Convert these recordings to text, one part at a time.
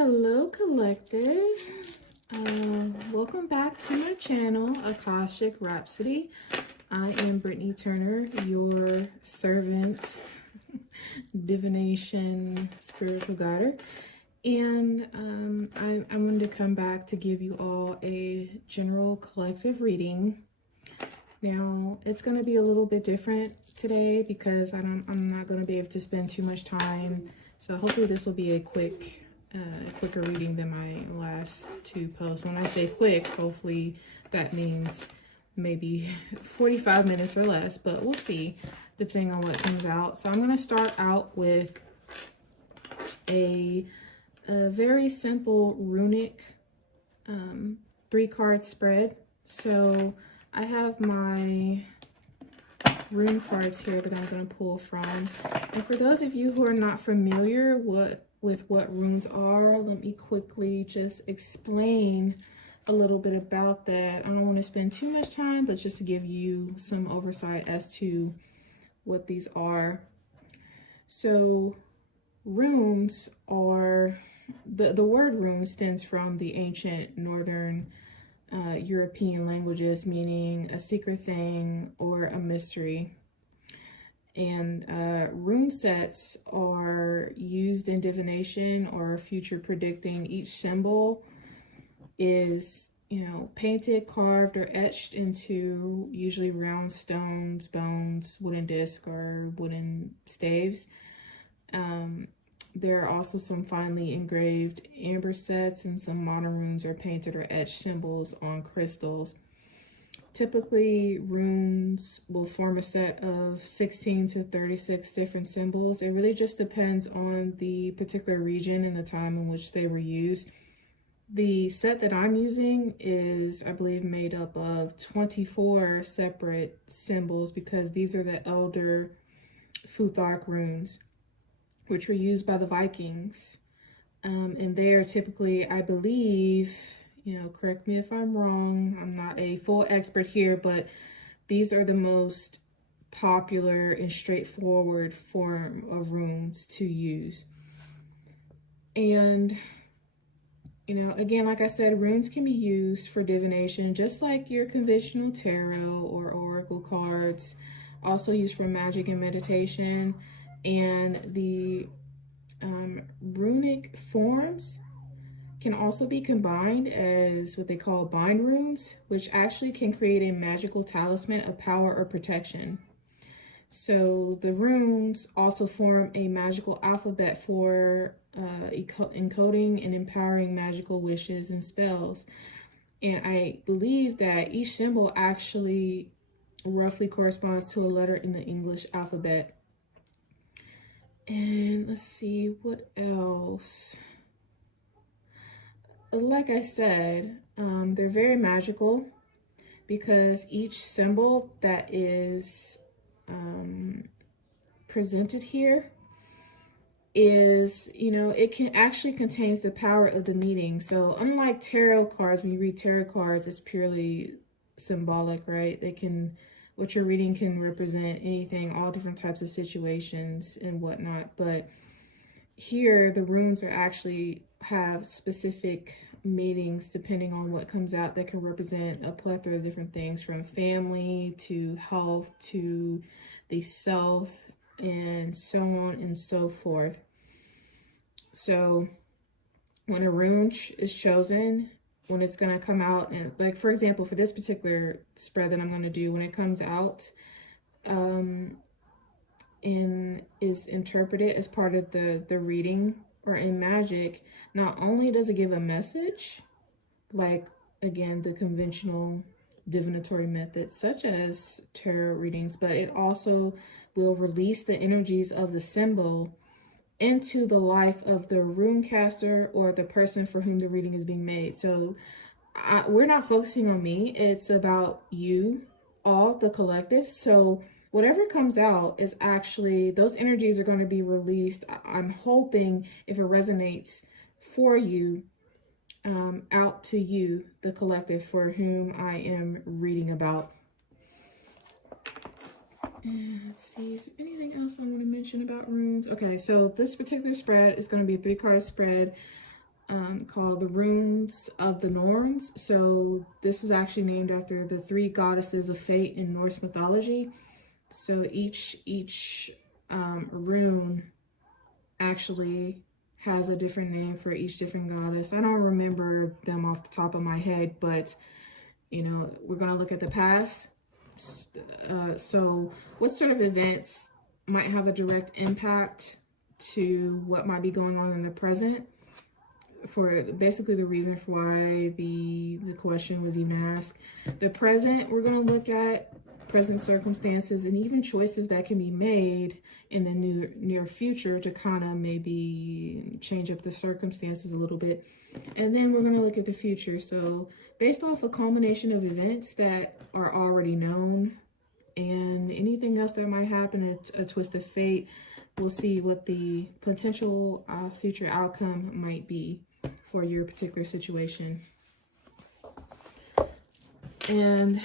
Hello, collective. Welcome back to my channel, Akashic Rhapsody. I am Brittany Turner, your servant, divination, spiritual guider. And I wanted to come back to give you all a general collective reading. Now, it's going to be a little bit different today because I'm not going to be able to spend too much time. So hopefully this will be a quicker reading than my last two posts. When I say quick, hopefully that means maybe 45 minutes or less, but we'll see depending on what comes out. So I'm going to start out with a very simple runic 3-card spread. So I have my rune cards here that I'm going to pull from. And for those of you who are not familiar with what runes are, let me quickly just explain a little bit about that. I don't want to spend too much time, but just to give you some oversight as to what these are. So runes are, the word rune stems from the ancient northern European languages, meaning a secret thing or a mystery. And rune sets are used in divination or future predicting. Each symbol is, painted, carved, or etched into usually round stones, bones, wooden disc, or wooden staves. There are also some finely engraved amber sets, and some modern runes are painted or etched symbols on crystals. Typically, runes will form a set of 16 to 36 different symbols. It really just depends on the particular region and the time in which they were used. The set that I'm using is, I believe, made up of 24 separate symbols because these are the elder Futhark runes, which were used by the Vikings. And they are typically, I believe, correct me if I'm wrong, I'm not a full expert here, but these are the most popular and straightforward form of runes to use. And, again, like I said, runes can be used for divination, just like your conventional tarot or oracle cards, also used for magic and meditation. And the runic forms can also be combined as what they call bind runes, which actually can create a magical talisman of power or protection. So the runes also form a magical alphabet for encoding and empowering magical wishes and spells. And I believe that each symbol actually roughly corresponds to a letter in the English alphabet. And let's see, what else? Like I said, they're very magical because each symbol that is presented here is, it can actually contains the power of the meaning. So unlike tarot cards, when you read tarot cards, it's purely symbolic, right? What you're reading can represent anything, all different types of situations and whatnot. But here, the runes are actually have specific meanings depending on what comes out that can represent a plethora of different things, from family to health to the self and so on and so forth. So when a rune is chosen, when it's going to come out, and like, for example, for this particular spread that I'm going to do, when it comes out and is interpreted as part of the reading or in magic, not only does it give a message, like, again, the conventional divinatory methods such as tarot readings, but it also will release the energies of the symbol into the life of the rune caster or the person for whom the reading is being made. So we're not focusing on me, it's about you all, the collective. So whatever comes out is actually, those energies are going to be released. I'm hoping, if it resonates for you, out to you, the collective, for whom I am reading about. And let's see, is there anything else I want to mention about runes? Okay, so this particular spread is going to be a 3-card spread. called the Runes of the Norns. So this is actually named after the 3 goddesses of fate in Norse mythology. So each rune actually has a different name for each different goddess. I don't remember them off the top of my head, but you know, we're going to look at the past. So what sort of events might have a direct impact to what might be going on in the present, for basically the reason for why the question was even asked. The present, we're going to look at present circumstances and even choices that can be made in the near future to kind of maybe change up the circumstances a little bit. And then we're going to look at the future. So based off a culmination of events that are already known and anything else that might happen, a twist of fate, we'll see what the potential future outcome might be for your particular situation. And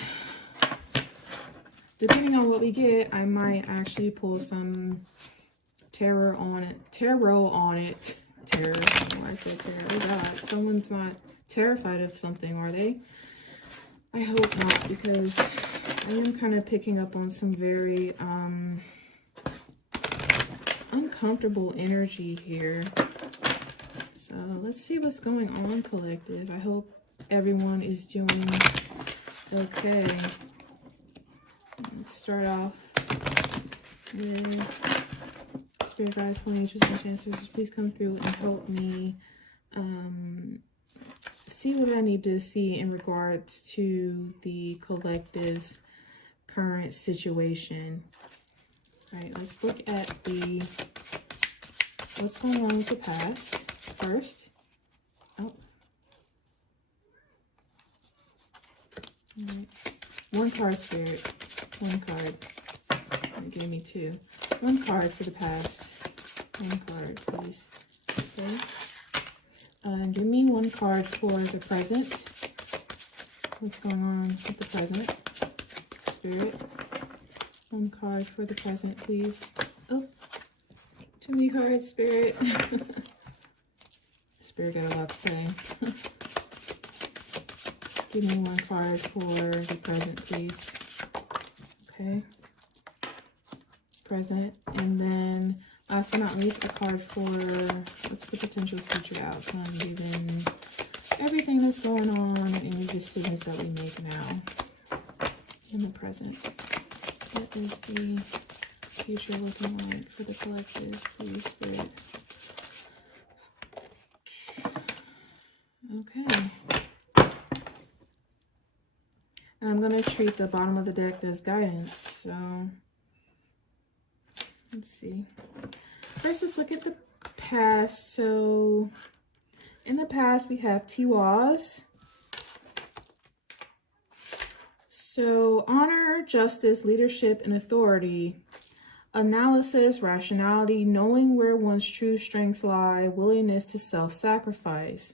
depending on what we get, I might actually pull some tarot on it. Tarot. Why I said tarot. Oh God, someone's not terrified of something, are they? I hope not, because I am kind of picking up on some very uncomfortable energy here. So let's see what's going on, collective. I hope everyone is doing okay. Let's start off with Spirit Guides, Holy Angels, and Ancestors. Please come through and help me see what I need to see in regards to the collective's current situation. All right, let's look at what's going on with the past first. Oh. All right. One card, Spirit. One card. It gave me 2. One card for the past. One card, please. Okay. Give me one card for the present. What's going on with the present? Spirit. One card for the present, please. Oh, too many cards, Spirit. Spirit got a lot to say. Give me one card for the present, please. Okay. Present. And then, last but not least, a card for what's the potential future outcome given everything that's going on and any decisions that we make now in the present. What is the future looking like for the collective, please, Spirit? Okay. I'm going to treat the bottom of the deck as guidance. So, let's see. First, let's look at the past. So, in the past, we have Tiwaz. So, honor, justice, leadership, and authority. Analysis, rationality, knowing where one's true strengths lie, willingness to self-sacrifice.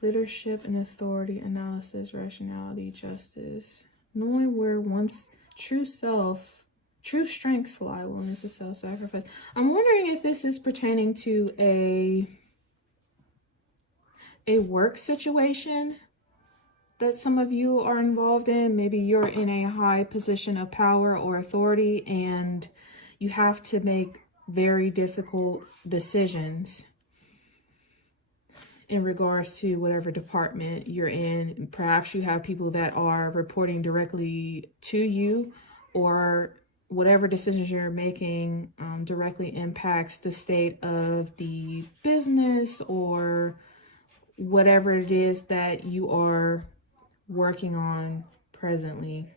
Leadership and authority, analysis, rationality, justice. Knowing where one's true strengths lie, willingness to self-sacrifice. I'm wondering if this is pertaining to a work situation that some of you are involved in. Maybe you're in a high position of power or authority and you have to make very difficult decisions in regards to whatever department you're in. Perhaps you have people that are reporting directly to you, or whatever decisions you're making directly impacts the state of the business or whatever it is that you are working on presently.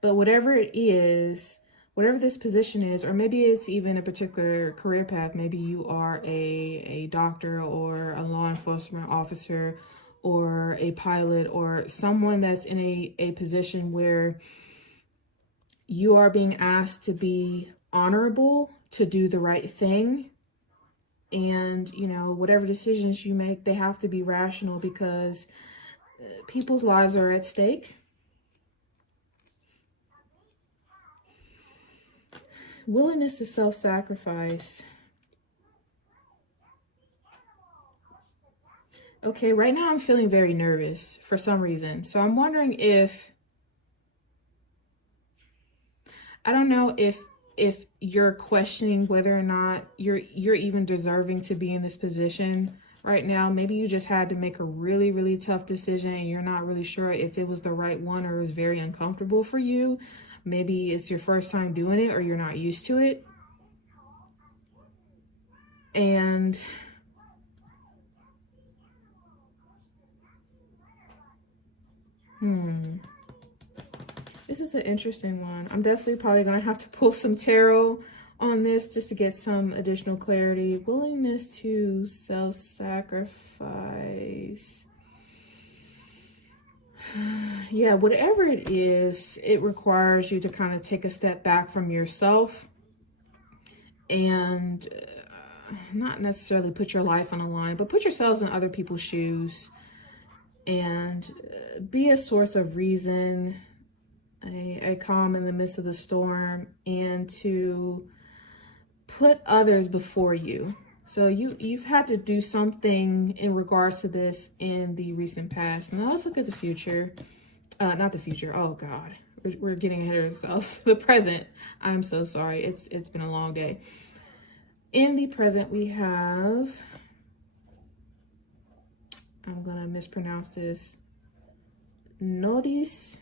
But whatever it is, whatever this position is, or maybe it's even a particular career path. Maybe you are a doctor or a law enforcement officer or a pilot or someone that's in a position where you are being asked to be honorable, to do the right thing. And, you know, whatever decisions you make, they have to be rational because people's lives are at stake. Willingness to self-sacrifice. Okay, right now I'm feeling very nervous for some reason. So I'm wondering if, I don't know if you're questioning whether or not you're even deserving to be in this position right now. Maybe you just had to make a really, really tough decision and you're not really sure if it was the right one or it was very uncomfortable for you. Maybe it's your first time doing it or you're not used to it. And this is an interesting one. I'm definitely probably going to have to pull some tarot on this just to get some additional clarity. Willingness to self-sacrifice. Yeah, whatever it is, it requires you to kind of take a step back from yourself and not necessarily put your life on the line, but put yourselves in other people's shoes and be a source of reason, a calm in the midst of the storm, and to put others before you. So you've had to do something in regards to this in the recent past. Now let's look at the future. Not the future. Oh God, we're getting ahead of ourselves. The present. I'm so sorry. It's been a long day. In the present, we have, I'm gonna mispronounce this, Nodis.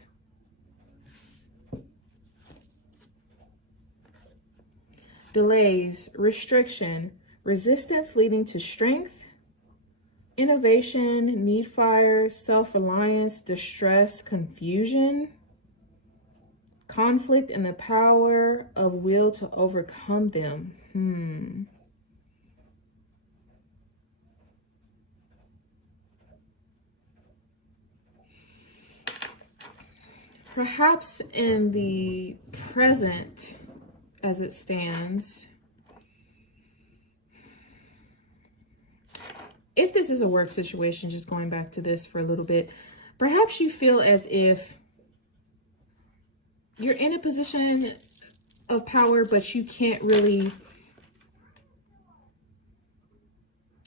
Delays, restriction, resistance leading to strength, innovation, need fire, self-reliance, distress, confusion, conflict, and the power of will to overcome them. Perhaps in the present, as it stands, if this is a work situation, just going back to this for a little bit, perhaps you feel as if you're in a position of power, but you can't really,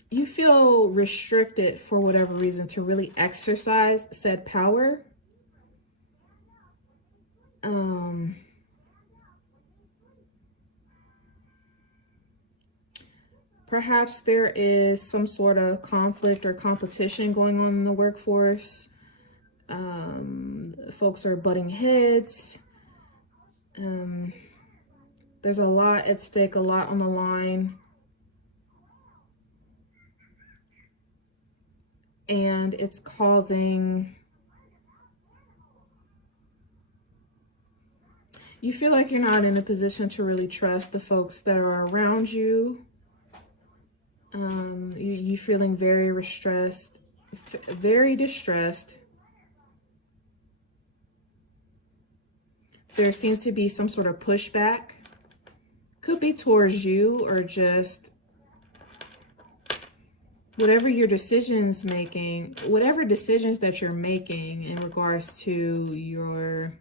you feel restricted for whatever reason to really exercise said power. Perhaps there is some sort of conflict or competition going on in the workforce. Folks are butting heads. There's a lot at stake, a lot on the line. And it's causing, you feel like you're not in a position to really trust the folks that are around you. You feeling very distressed. There seems to be some sort of pushback. Could be towards you or just whatever your decisions that you're making in regards to your,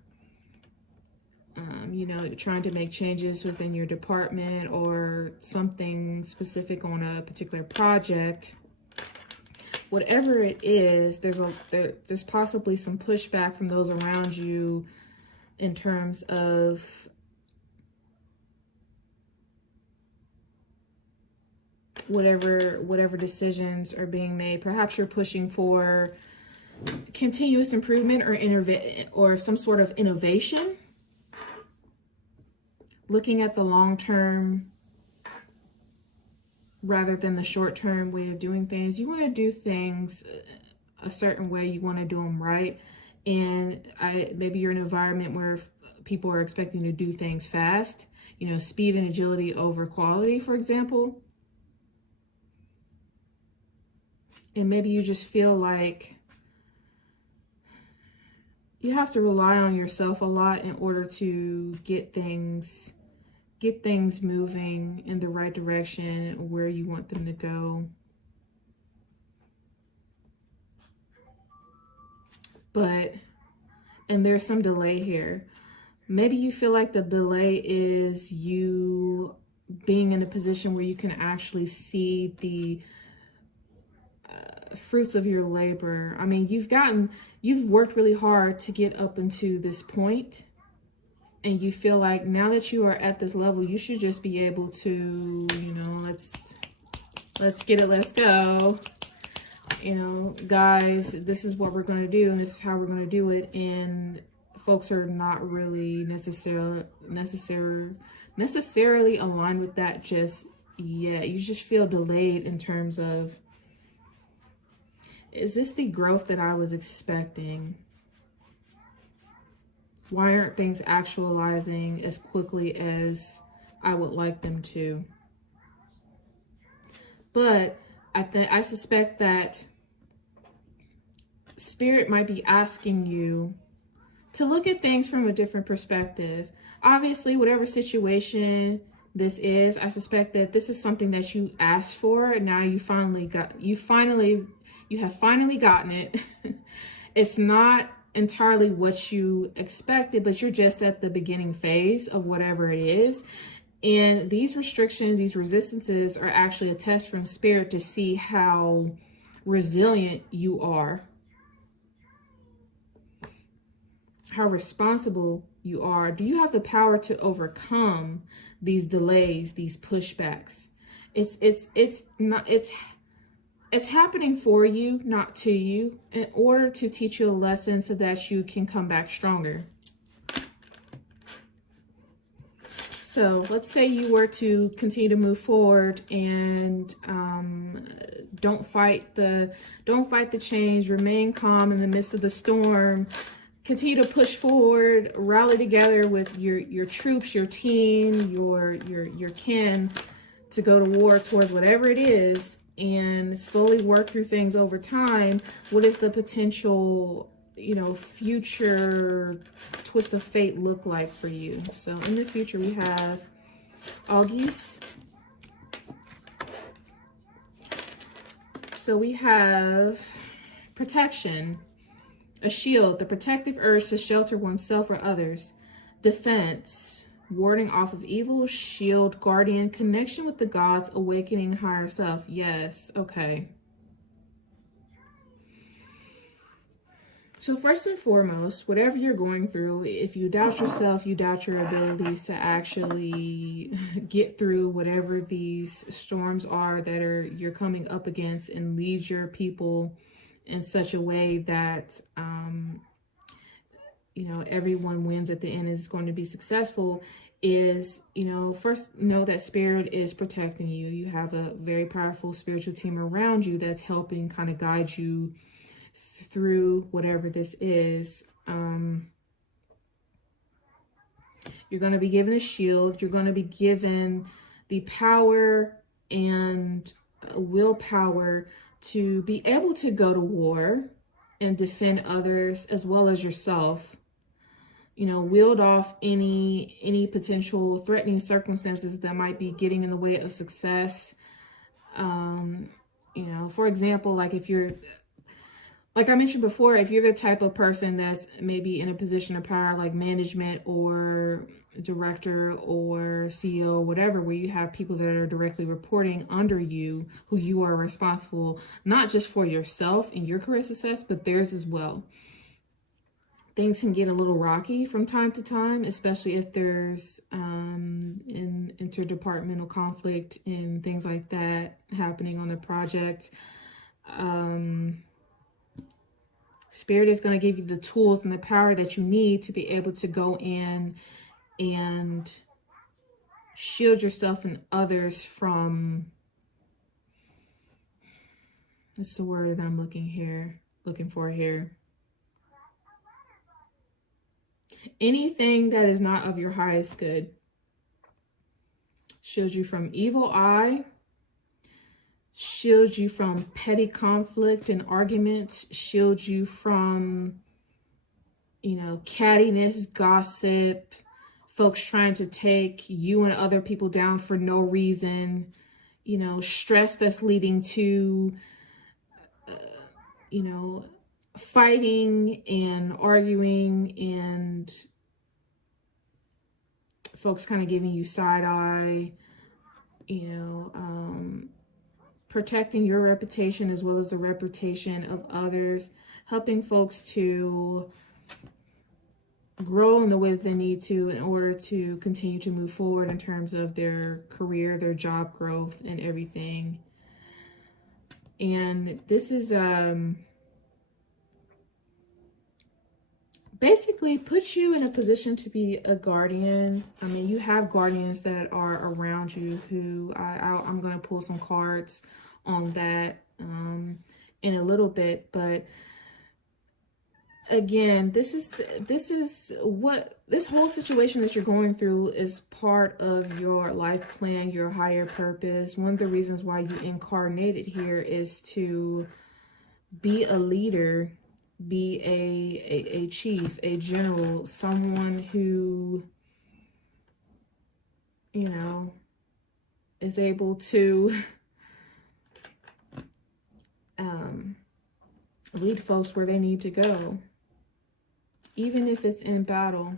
you know, trying to make changes within your department or something specific on a particular project. Whatever it is, there's possibly some pushback from those around you in terms of whatever decisions are being made. Perhaps you're pushing for continuous improvement or some sort of innovation, looking at the long term rather than the short term way of doing things. You want to do things a certain way, you want to do them right. And maybe you're in an environment where people are expecting to do things fast, you know, speed and agility over quality, for example. And maybe you just feel like you have to rely on yourself a lot in order to get things moving in the right direction where you want them to go. And there's some delay here. Maybe you feel like the delay is you being in a position where you can actually see the fruits of your labor. I mean, you've worked really hard to get up into this point, and you feel like now that you are at this level, you should just be able to, you know, let's get it, let's go. You know, guys, this is what we're going to do, and this is how we're going to do it. And folks are not really necessarily aligned with that just yet. You just feel delayed in terms of, is this the growth that I was expecting? Why aren't things actualizing as quickly as I would like them to? But I suspect that Spirit might be asking you to look at things from a different perspective. Obviously, whatever situation this is, I suspect that this is something that you asked for, and now you have finally gotten it. It's not entirely what you expected, but you're just at the beginning phase of whatever it is. And these restrictions, these resistances are actually a test from Spirit to see how resilient you are, how responsible you are. Do you have the power to overcome these delays, these pushbacks? It's happening for you, not to you, in order to teach you a lesson so that you can come back stronger. So let's say you were to continue to move forward and don't fight the change, remain calm in the midst of the storm, continue to push forward, rally together with your troops, your team, your kin to go to war towards whatever it is, and slowly work through things over time. What is the potential, you know, future twist of fate look like for you? So in the future, we have August. So we have protection, a shield, the protective urge to shelter oneself or others, defense, warding off of evil, shield, guardian, connection with the gods, awakening higher self. Yes, okay. So first and foremost, whatever you're going through, if you doubt yourself, you doubt your abilities to actually get through whatever these storms are that you're coming up against, and lead your people in such a way that, you know, everyone wins at the end, is going to be successful, is, you know, first know that Spirit is protecting you. You have a very powerful spiritual team around you that's helping kind of guide you through whatever this is. You're going to be given a shield. You're going to be given the power and willpower to be able to go to war and defend others as well as yourself. You know, wield off any potential threatening circumstances that might be getting in the way of success. You know, for example, like if you're, like I mentioned before, if you're the type of person that's maybe in a position of power, like management or director or CEO, whatever, where you have people that are directly reporting under you, who you are responsible, not just for yourself and your career success, but theirs as well. Things can get a little rocky from time to time, especially if there's an interdepartmental conflict and things like that happening on the project. Spirit is going to give you the tools and the power that you need to be able to go in and shield yourself and others from, that's the word that I'm looking for here. Anything that is not of your highest good. Shield you from evil eye. Shield you from petty conflict and arguments. Shield you from, you know, cattiness, gossip, folks trying to take you and other people down for no reason. You know, stress that's leading to, you know, fighting and arguing, and folks kind of giving you side eye, you know, protecting your reputation as well as the reputation of others, helping folks to grow in the way that they need to in order to continue to move forward in terms of their career, their job growth, and everything. And this is basically puts you in a position to be a guardian. I mean, you have guardians that are around you who I'm going to pull some cards on that in a little bit, but again, this is what this whole situation that you're going through is part of your life plan, your higher purpose. One of the reasons why you incarnated here is to be a leader, be a chief, a general, someone who, you know, is able to lead folks where they need to go, even if it's in battle.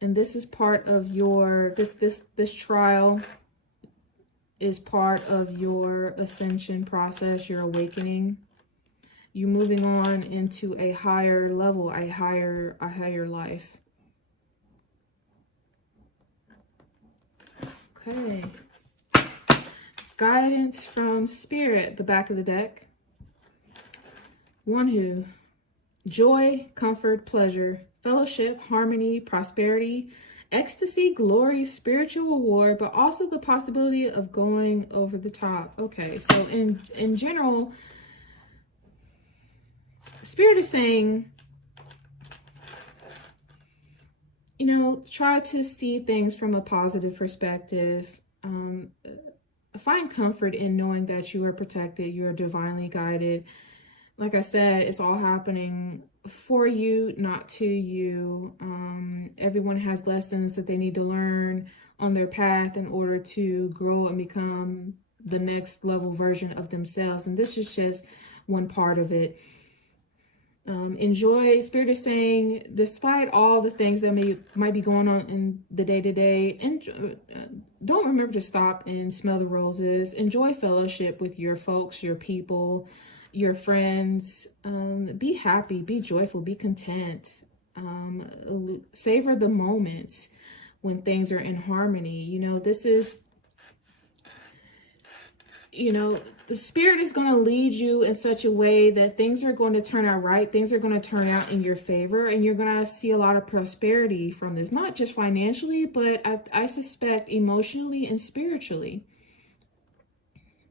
And this is part of your this trial is part of your ascension process, your awakening. You moving on into a higher level, a higher life. Okay. Guidance from Spirit, the back of the deck. One who, joy, comfort, pleasure, fellowship, harmony, prosperity, ecstasy, glory, spiritual reward, but also the possibility of going over the top. Okay, so in general, Spirit is saying, you know, try to see things from a positive perspective. Find comfort in knowing that you are protected, you are divinely guided. Like I said, it's all happening for you, not to you. Everyone has lessons that they need to learn on their path in order to grow and become the next level version of themselves. And this is just one part of it. Enjoy. Spirit is saying, despite all the things that might be going on in the day-to-day, don't remember to stop and smell the roses. Enjoy fellowship with your folks, your people, your friends. Be happy, be joyful, be content. Savor the moments when things are in harmony. You know, this is, you know, the Spirit is going to lead you in such a way that things are going to turn out right. Things are going to turn out in your favor, and you're going to see a lot of prosperity from this, not just financially, but I suspect emotionally and spiritually.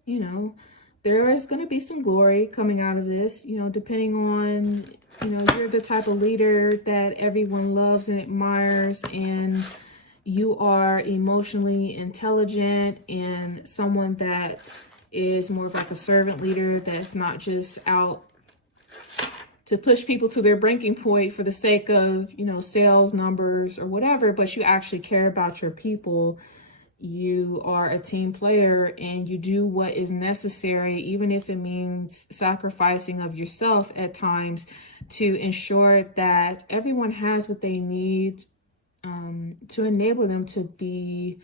You know, there is going to be some glory coming out of this, you know, depending on, you know, you're the type of leader that everyone loves and admires, and you are emotionally intelligent and someone that is more of like a servant leader that's not just out to push people to their breaking point for the sake of, you know, sales numbers or whatever, but you actually care about your people. You are a team player and you do what is necessary, even if it means sacrificing of yourself at times, to ensure that everyone has what they need to enable them to be,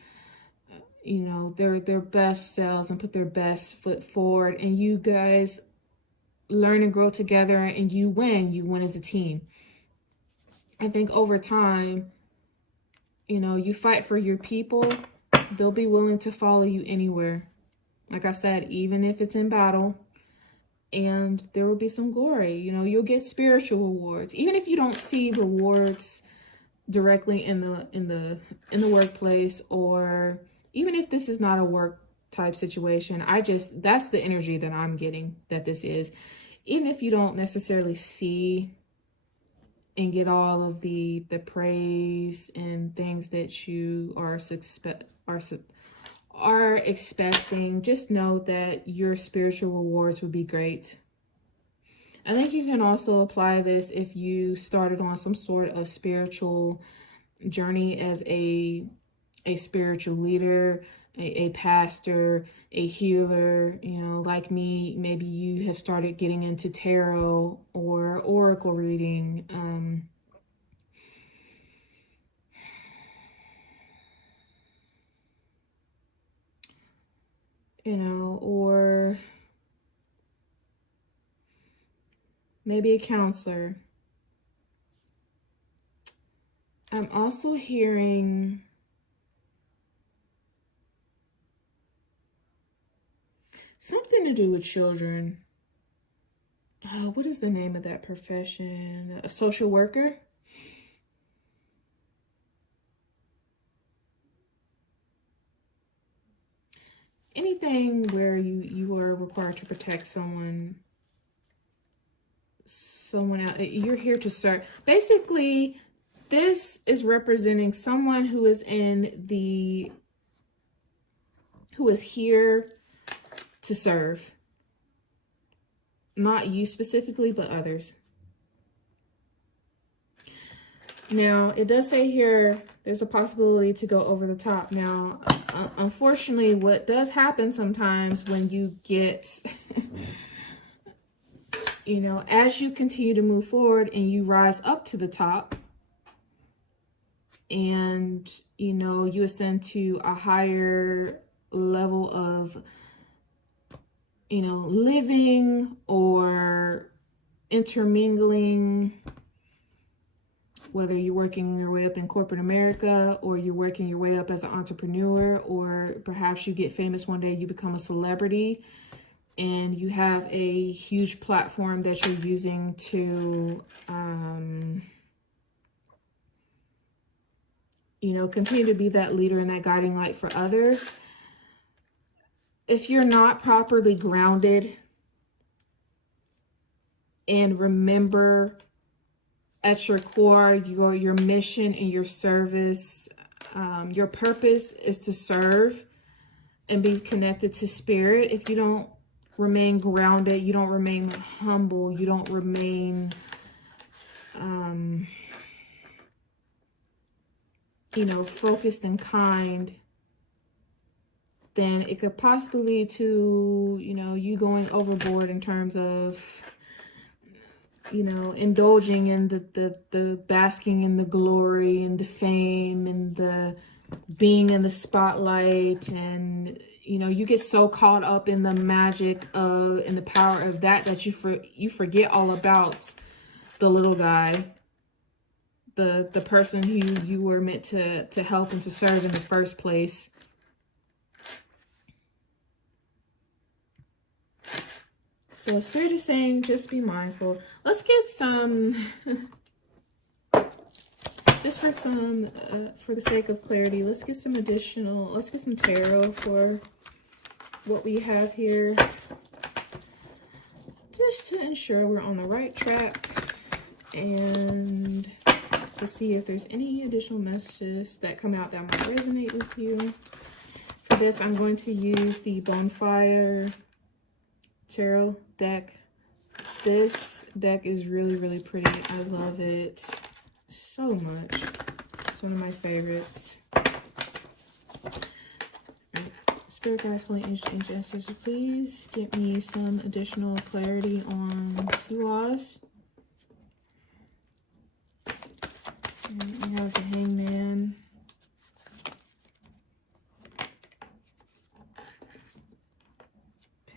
you know, their best selves and put their best foot forward. And you guys learn and grow together, and you win as a team. I think over time, you know, you fight for your people, they'll be willing to follow you anywhere. Like I said, even if it's in battle, and there will be some glory. You know, you'll get spiritual rewards, even if you don't see rewards directly in the workplace, or even if this is not a work type situation. That's the energy that I'm getting that this is. Even if you don't necessarily see and get all of the praise and things that you are expecting, just know that your spiritual rewards would be great. I think you can also apply this if you started on some sort of spiritual journey as a spiritual leader, a pastor, a healer. You know, like me, maybe you have started getting into tarot or oracle reading. you know, or maybe a counselor. I'm also hearing something to do with children. What is the name of that profession? A social worker? Anything where you are required to protect someone else. You're here to serve. Basically, this is representing someone who is here to serve. Not you specifically, but others. Now, it does say here, there's a possibility to go over the top. Now, unfortunately, what does happen sometimes when you get, you know, as you continue to move forward and you rise up to the top and, you know, you ascend to a higher level of, you know, living or intermingling, whether you're working your way up in corporate America or you're working your way up as an entrepreneur, or perhaps you get famous one day, you become a celebrity and you have a huge platform that you're using to, you know, continue to be that leader and that guiding light for others. If you're not properly grounded and remember at your core, your mission and your service, your purpose is to serve and be connected to spirit. If you don't remain grounded, you don't remain humble, you don't remain, you know, focused and kind, then it could possibly lead to, you know, you going overboard in terms of, you know, indulging in the basking in the glory and the fame and the being in the spotlight. And, you know, you get so caught up in the magic of and the power of that you forget all about the little guy, the person who you were meant to help and to serve in the first place. So Spirit is saying, just be mindful. Let's get some, just for the sake of clarity, let's get some tarot for what we have here. Just to ensure we're on the right track and to see if there's any additional messages that come out that might resonate with you. For this, I'm going to use the Bonfire Tarot deck. This deck is really, really pretty. I love it so much. It's one of my favorites. Spirit guides, holy ancient ancestors, please get me some additional clarity on Tuas. And we have the Hangman.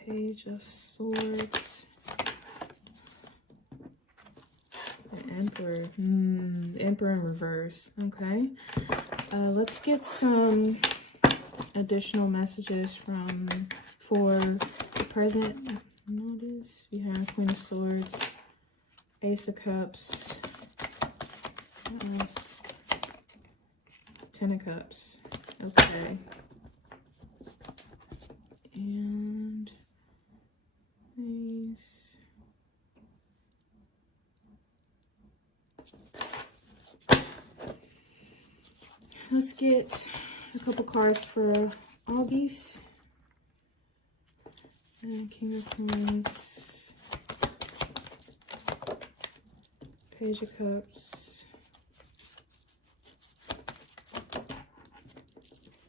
Page of Swords. The Emperor. Emperor in reverse. Okay. Let's get some additional messages for the present notice. We have Queen of Swords, Ace of Cups, Ten of Cups. Okay. And Ace. Let's get a couple cards for August. And King of Coins, Page of Cups,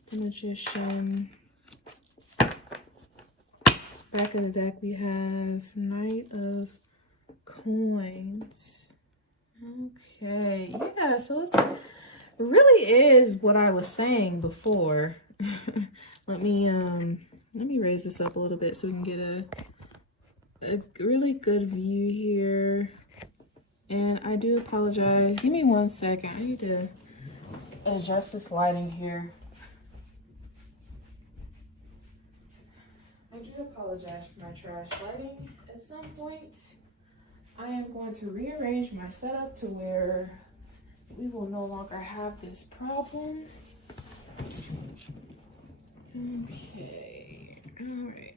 the Magician. Back of the deck, we have Knight of Coins. Okay, yeah, so it really is what I was saying before. let me raise this up a little bit so we can get a really good view here. And I do apologize. Give me 1 second. I need to adjust this lighting here. I do apologize for my trash lighting. At some point, I am going to rearrange my setup to where we will no longer have this problem. Okay, all right.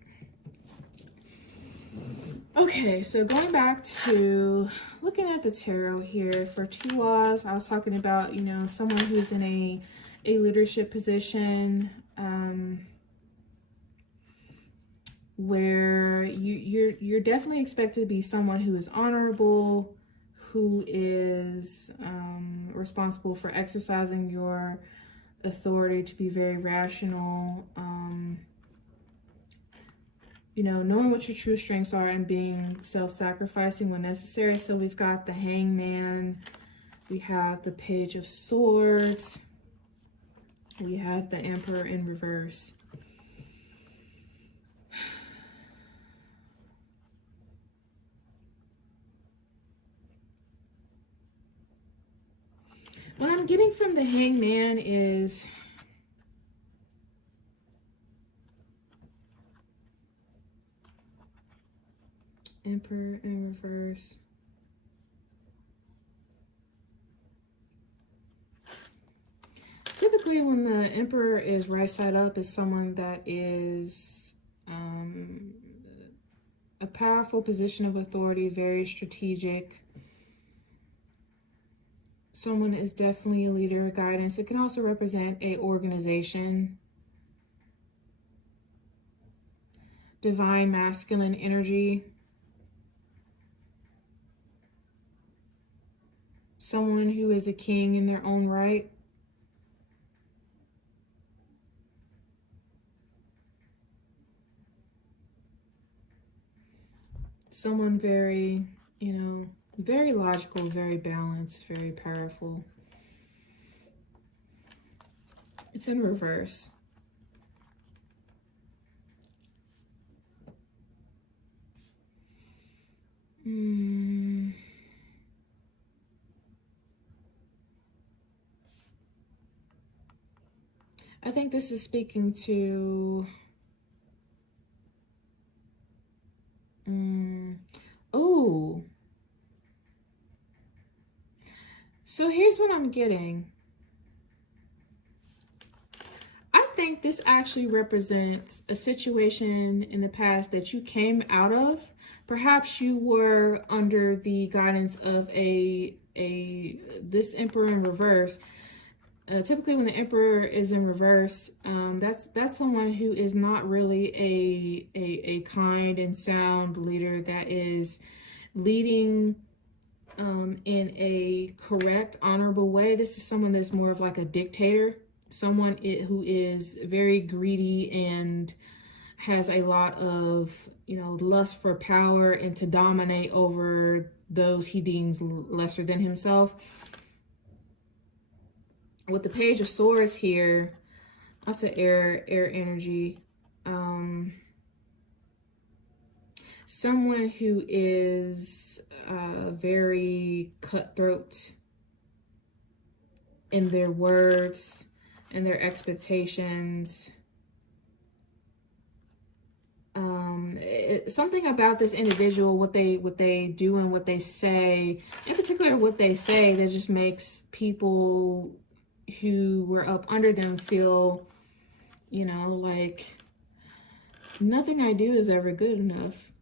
Okay, so going back to looking at the tarot here for Tuas, I was talking about, you know, someone who's in a leadership position, where you're definitely expected to be someone who is honorable, who is responsible for exercising your authority, to be very rational, you know, knowing what your true strengths are and being self-sacrificing when necessary. So we've got the Hangman, we have the Page of Swords, we have the Emperor in reverse. What I'm getting from the Hangman is Emperor in reverse. Typically, when the Emperor is right side up, is someone that is a powerful position of authority, very strategic. Someone is definitely a leader, guidance. It can also represent an organization. Divine masculine energy. Someone who is a king in their own right. Someone very, you know, very logical, very balanced, very powerful. It's in reverse. I think this is speaking to oh, so here's what I'm getting. I think this actually represents a situation in the past that you came out of. Perhaps you were under the guidance of this Emperor in reverse. Typically when the Emperor is in reverse, that's someone who is not really a kind and sound leader that is leading in a correct, honorable way. This is someone that's more of like a dictator, someone who is very greedy and has a lot of, you know, lust for power and to dominate over those he deems lesser than himself. With the Page of Swords here, that's an air energy. Someone who is very cutthroat in their words and their expectations. Something about this individual, what they do and what they say, in particular what they say, that just makes people who were up under them feel, you know, like nothing I do is ever good enough.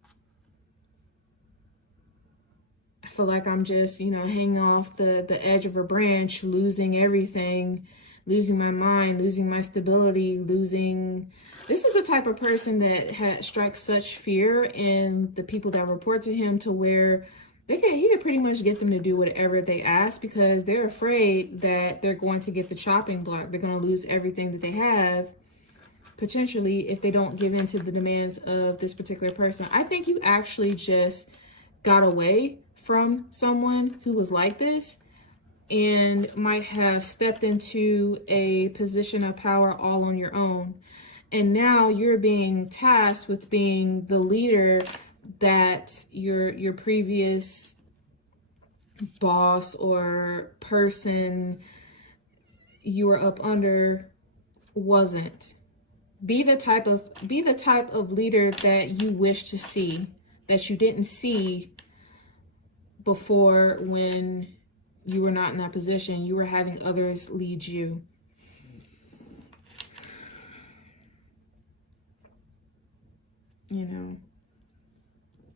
I feel like I'm just, you know, hanging off the edge of a branch, losing everything, losing my mind, losing my stability, losing. This is the type of person that strikes such fear in the people that report to him, to where he could pretty much get them to do whatever they ask, because they're afraid that they're going to get the chopping block. They're going to lose everything that they have, potentially, if they don't give in to the demands of this particular person. I think you actually just got away from someone who was like this. and might have stepped into a position of power all on your own. And now you're being tasked with being the leader that your previous boss or person you were up under wasn't. Be the type of leader that you wish to see, that you didn't see before when you were not in that position. You were having others lead you. You know,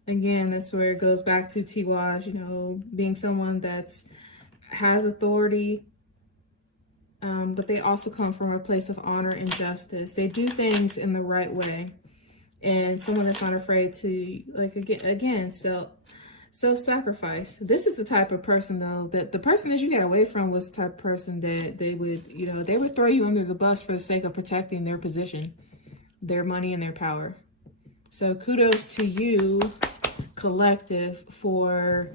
again, that's where it goes back to Tiwaj, you know, being someone that's has authority, but they also come from a place of honor and justice. They do things in the right way, and someone that's not afraid to, like, again, self-sacrifice. This is the type of person, though, that the person that you got away from was the type of person that they would, you know, they would throw you under the bus for the sake of protecting their position, their money, and their power. So kudos to you, collective, for,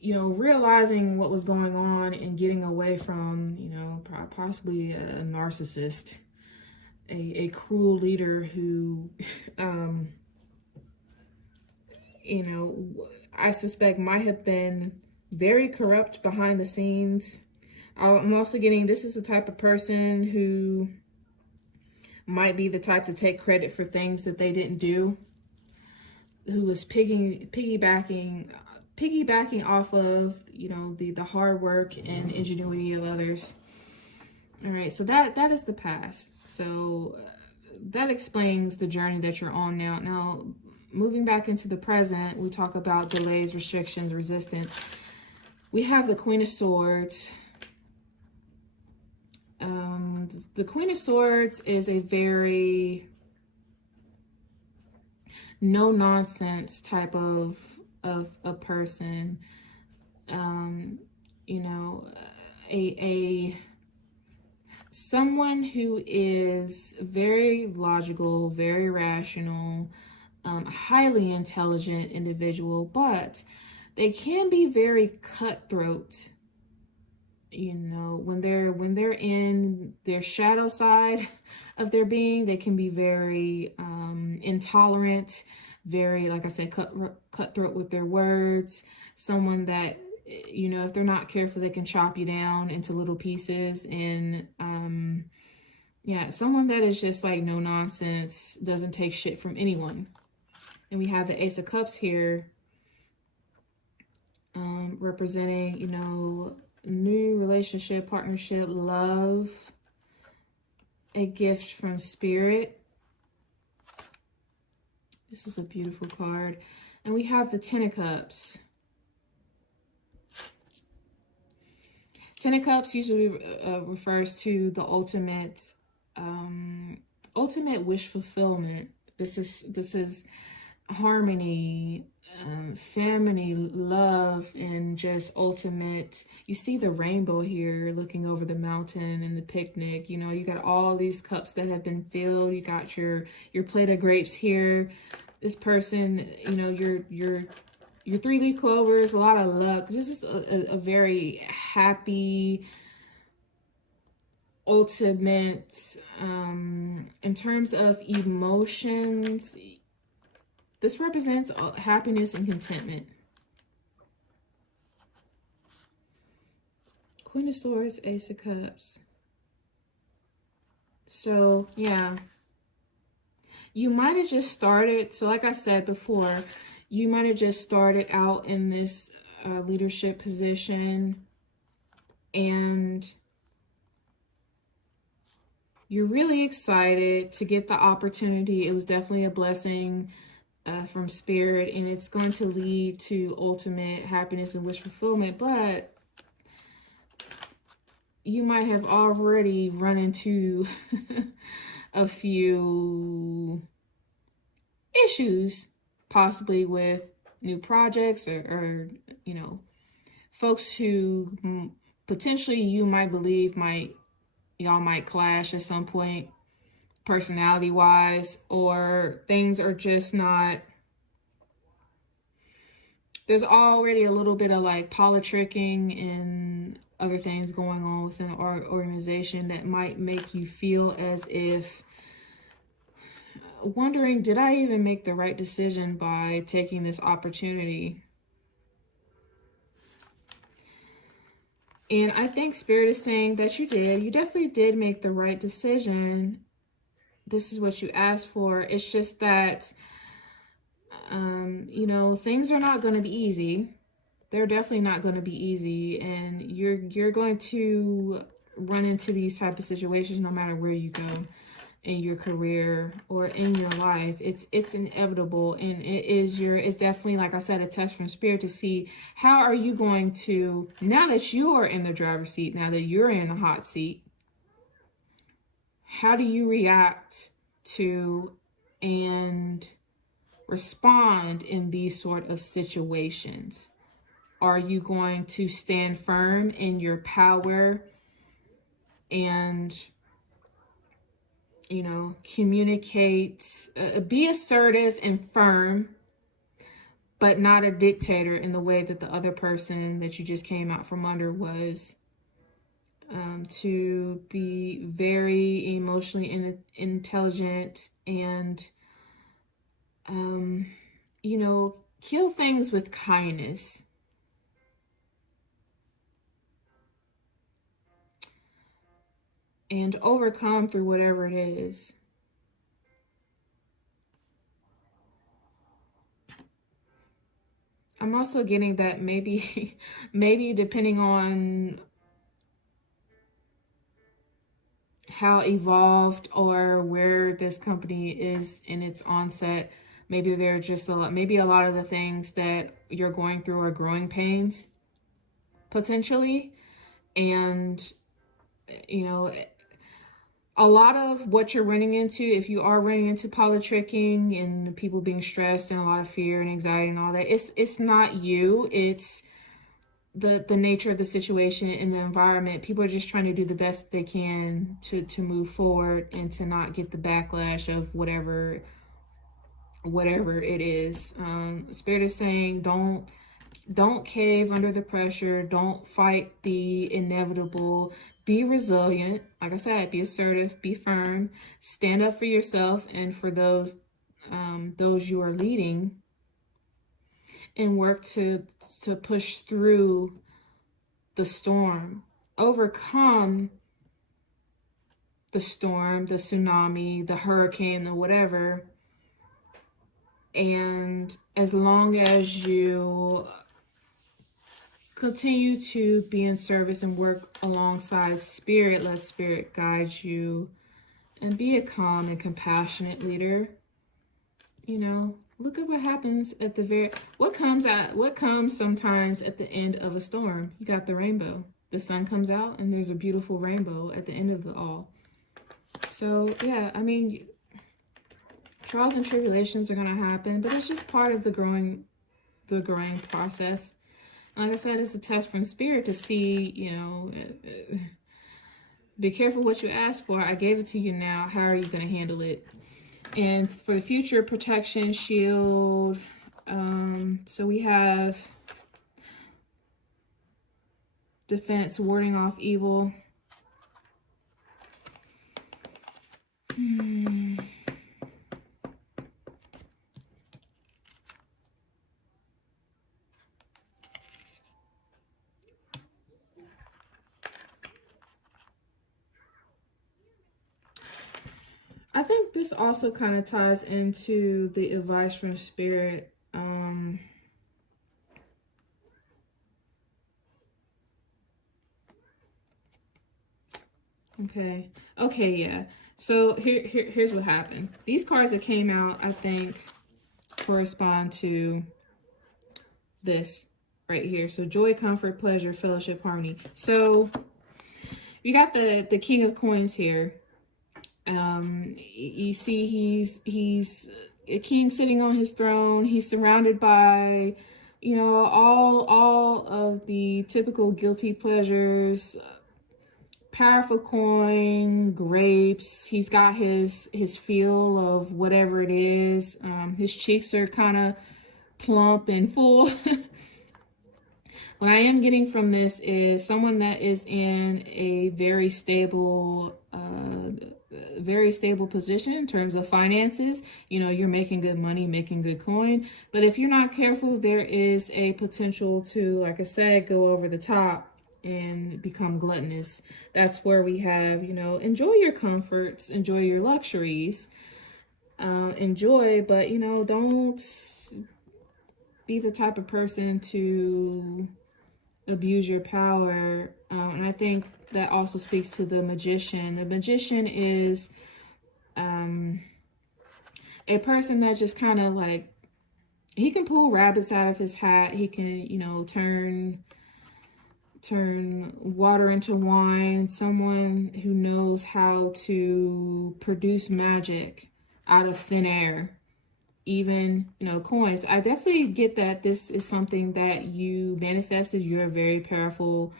you know, realizing what was going on and getting away from, you know, possibly a narcissist, a cruel leader who, you know, I suspect might have been very corrupt behind the scenes. I'm also getting, this is the type of person who might be the type to take credit for things that they didn't do, who was piggybacking off of, you know, the hard work and ingenuity of others. All right, so that is the past. So that explains the journey that you're on now. Now, moving back into the present, we talk about delays, restrictions, resistance. We have the Queen of Swords. The Queen of Swords is a very no nonsense type of a person. You know, someone who is very logical, very rational, highly intelligent individual, but they can be very cutthroat. You know, when they're in their shadow side of their being, they can be very intolerant, very, like I said, cutthroat with their words. Someone that, you know, if they're not careful, they can chop you down into little pieces. And yeah, someone that is just like no nonsense, doesn't take shit from anyone. And we have the Ace of Cups here, representing, you know, new relationship, partnership, love, a gift from spirit. This is a beautiful card. And we have the Ten of Cups. Ten of Cups usually refers to the ultimate wish fulfillment. This is harmony, family, love, and just ultimate. You see the rainbow here looking over the mountain and the picnic. You know, you got all these cups that have been filled. You got your plate of grapes here. This person, you know, your 3-leaf clovers, a lot of luck. This is a very happy, ultimate, in terms of emotions. This represents happiness and contentment. Queen of Swords, Ace of Cups. So, yeah. You might have just started, so like I said before, you might have just started out in this leadership position, and you're really excited to get the opportunity. It was definitely a blessing from spirit, and it's going to lead to ultimate happiness and wish fulfillment. But you might have already run into a few issues, possibly with new projects, or you know, folks who potentially you might believe y'all might clash at some point, personality wise, or things are just not, there's already a little bit of like politicking and other things going on within our organization that might make you feel as if wondering, did I even make the right decision by taking this opportunity? And I think Spirit is saying that you did. You definitely did make the right decision. This is what you asked for. It's just that, you know, things are not going to be easy. They're definitely not going to be easy. And you're going to run into these type of situations no matter where you go in your career or in your life. It's inevitable, and it's definitely, like I said, a test from Spirit to see how are you going to, now that you're in the driver's seat, now that you're in the hot seat, how do you react to and respond in these sort of situations? Are you going to stand firm in your power and, you know, communicate, be assertive and firm, but not a dictator in the way that the other person that you just came out from under was? To be very emotionally intelligent and, you know, kill things with kindness. And overcome through whatever it is. I'm also getting that maybe depending on how evolved or where this company is in its onset, maybe they're just maybe a lot of the things that you're going through are growing pains, potentially. And, you know, a lot of what you're running into, if you are running into politicking and people being stressed and a lot of fear and anxiety and all that, it's not you. It's the nature of the situation and the environment. People are just trying to do the best they can to move forward and to not get the backlash of whatever it is. Spirit is saying don't cave under the pressure. Don't fight the inevitable. Be resilient. Like I said, be assertive, be firm, stand up for yourself and for those you are leading, and work to push through the storm, overcome the storm, the tsunami, the hurricane, or whatever. And as long as you continue to be in service and work alongside Spirit, let Spirit guide you, and be a calm and compassionate leader. You know, look at what happens at the what comes sometimes at the end of a storm. You got the rainbow. The sun comes out and there's a beautiful rainbow at the end of it all. So yeah, I mean, trials and tribulations are going to happen, but it's just part of the growing process. Like I said, it's a test from Spirit to see, you know, be careful what you ask for. I gave it to you now. How are you going to handle it? And for the future, protection, shield. So we have defense, warding off evil. I think this also kind of ties into the advice from Spirit. Okay, yeah. So here's what happened. These cards that came out, I think, correspond to this right here. So joy, comfort, pleasure, fellowship, harmony. So you got the King of Coins here. You see he's a king sitting on his throne. He's surrounded by, you know, all of the typical guilty pleasures. Powerful coin, grapes. He's got his feel of whatever it is. His cheeks are kind of plump and full. What I am getting from this is someone that is in a very stable position in terms of finances. You know, you're making good money, making good coin. But if you're not careful, there is a potential to, like I said, go over the top and become gluttonous. That's where we have, you know, enjoy your comforts, enjoy your luxuries, enjoy, but, you know, don't be the type of person to abuse your power. And I think that also speaks to the magician. The magician is a person that just kind of like, he can pull rabbits out of his hat. He can, you know, turn water into wine. Someone who knows how to produce magic out of thin air. Even, you know, coins. I definitely get that this is something that you manifested. You're a very powerful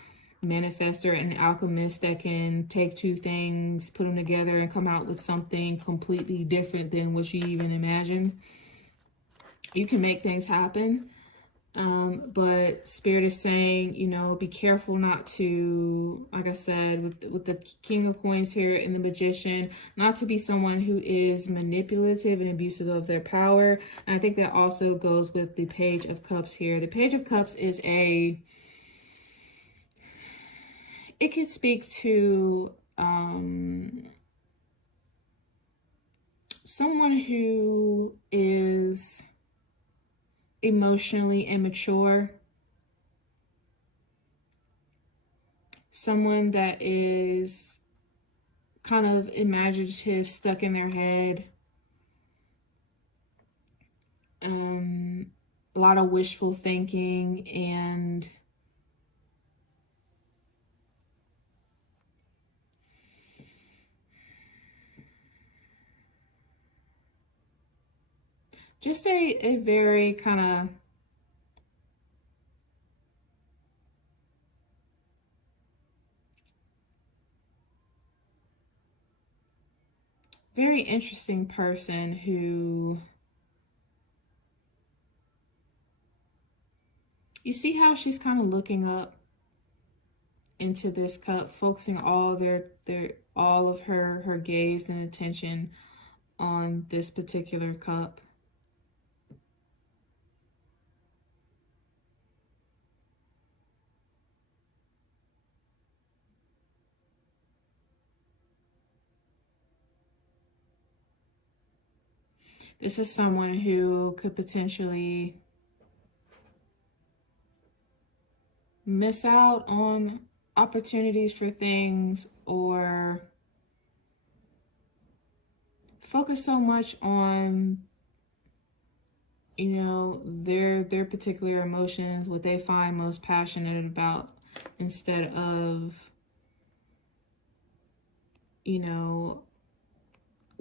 manifester and alchemist that can take two things, put them together, and come out with something completely different than what you even imagined. You can make things happen. But Spirit is saying, you know, be careful not to, like I said, with the King of Coins here and the Magician, not to be someone who is manipulative and abusive of their power. And I think that also goes with the Page of Cups here. The Page of Cups is it can speak to someone who is emotionally immature. Someone that is kind of imaginative, stuck in their head. A lot of wishful thinking and just a very kind of very interesting person who, you see how she's kind of looking up into this cup, focusing all of her gaze and attention on this particular cup. This is someone who could potentially miss out on opportunities for things, or focus so much on, you know, their particular emotions, what they find most passionate about, instead of, you know,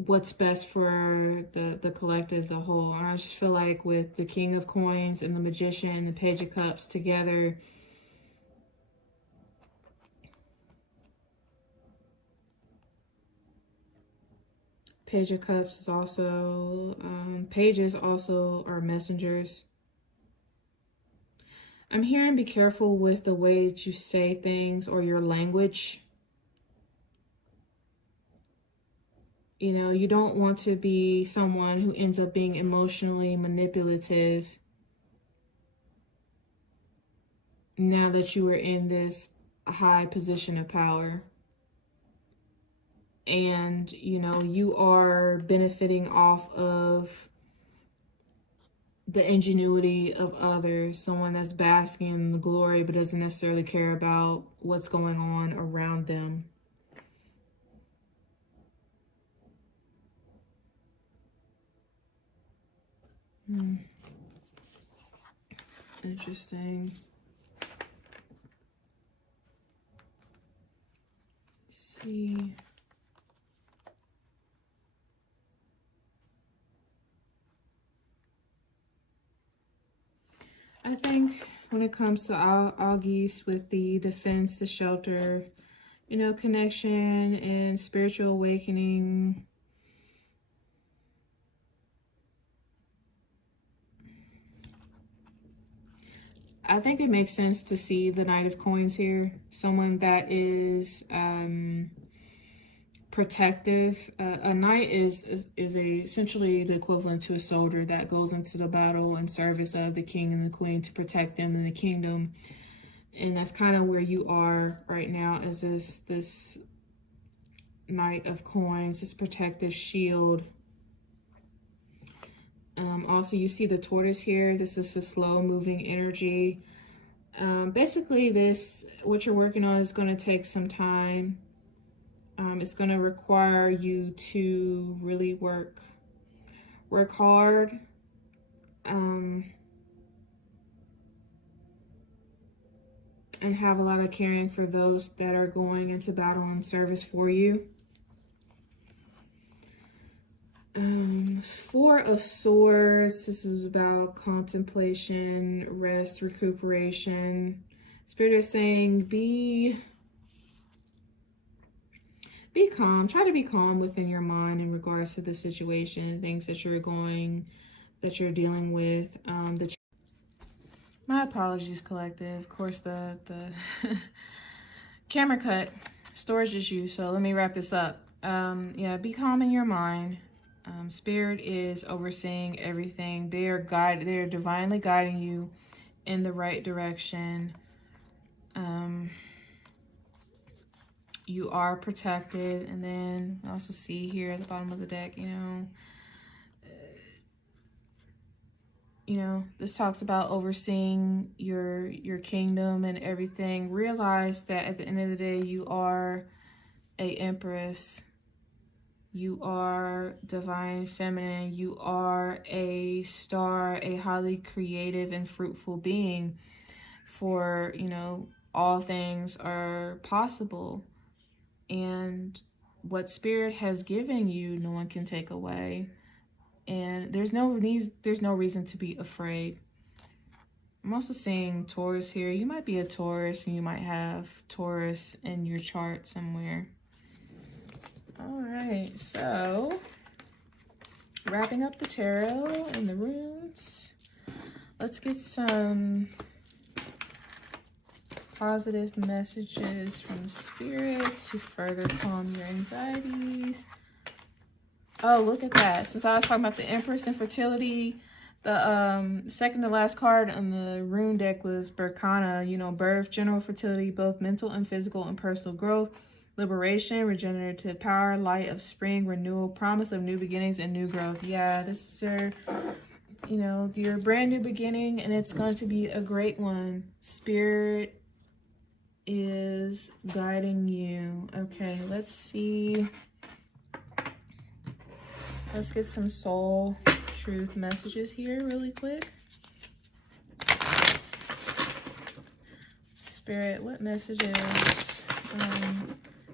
what's best for the collective as a whole. And I just feel like with the King of Coins and the Magician and the Page of Cups together, Page of Cups is also, pages also are messengers. I'm hearing be careful with the way that you say things or your language. You know, you don't want to be someone who ends up being emotionally manipulative now that you are in this high position of power. And, you know, you are benefiting off of the ingenuity of others, someone that's basking in the glory but doesn't necessarily care about what's going on around them. Interesting. Let's see. I think when it comes to August with the defense, the shelter, you know, connection and spiritual awakening, I think it makes sense to see the Knight of Coins here. Someone that is protective. A knight is essentially the equivalent to a soldier that goes into the battle in service of the king and the queen to protect them in the kingdom. And that's kind of where you are right now, as this Knight of Coins, this protective shield. Also, you see the tortoise here. This is a slow moving energy. Basically, what you're working on is going to take some time. It's going to require you to really work hard. And have a lot of caring for those that are going into battle and service for you. Four of Swords. This is about contemplation, rest, recuperation. Spirit is saying be calm. Try to be calm within your mind in regards to the situation, things that you're dealing with. My apologies, collective. Of course, the camera cut, storage issue. So let me wrap this up. Yeah, be calm in your mind. Spirit is overseeing everything. They are divinely guiding you in the right direction. You are protected. And then I also see here at the bottom of the deck, this talks about overseeing your kingdom and everything. Realize that at the end of the day, you are a empress. You are divine feminine. You are a star, a highly creative and fruitful being. For, all things are possible. And what Spirit has given you, no one can take away. And there's no reason to be afraid. I'm also seeing Taurus here. You might be a Taurus, and you might have Taurus in your chart somewhere. All right, so wrapping up the tarot and the runes, let's get some positive messages from Spirit to further calm your anxieties. Oh, look at that. Since I was talking about the Empress and fertility, the second to last card on the rune deck was Berkana, birth, general fertility, both mental and physical and personal growth, liberation, regenerative power, light of spring, renewal, promise of new beginnings and new growth. Yeah, this is your brand new beginning, and it's going to be a great one. Spirit is guiding you. Okay, let's see. Let's get some soul truth messages here really quick. Spirit, what messages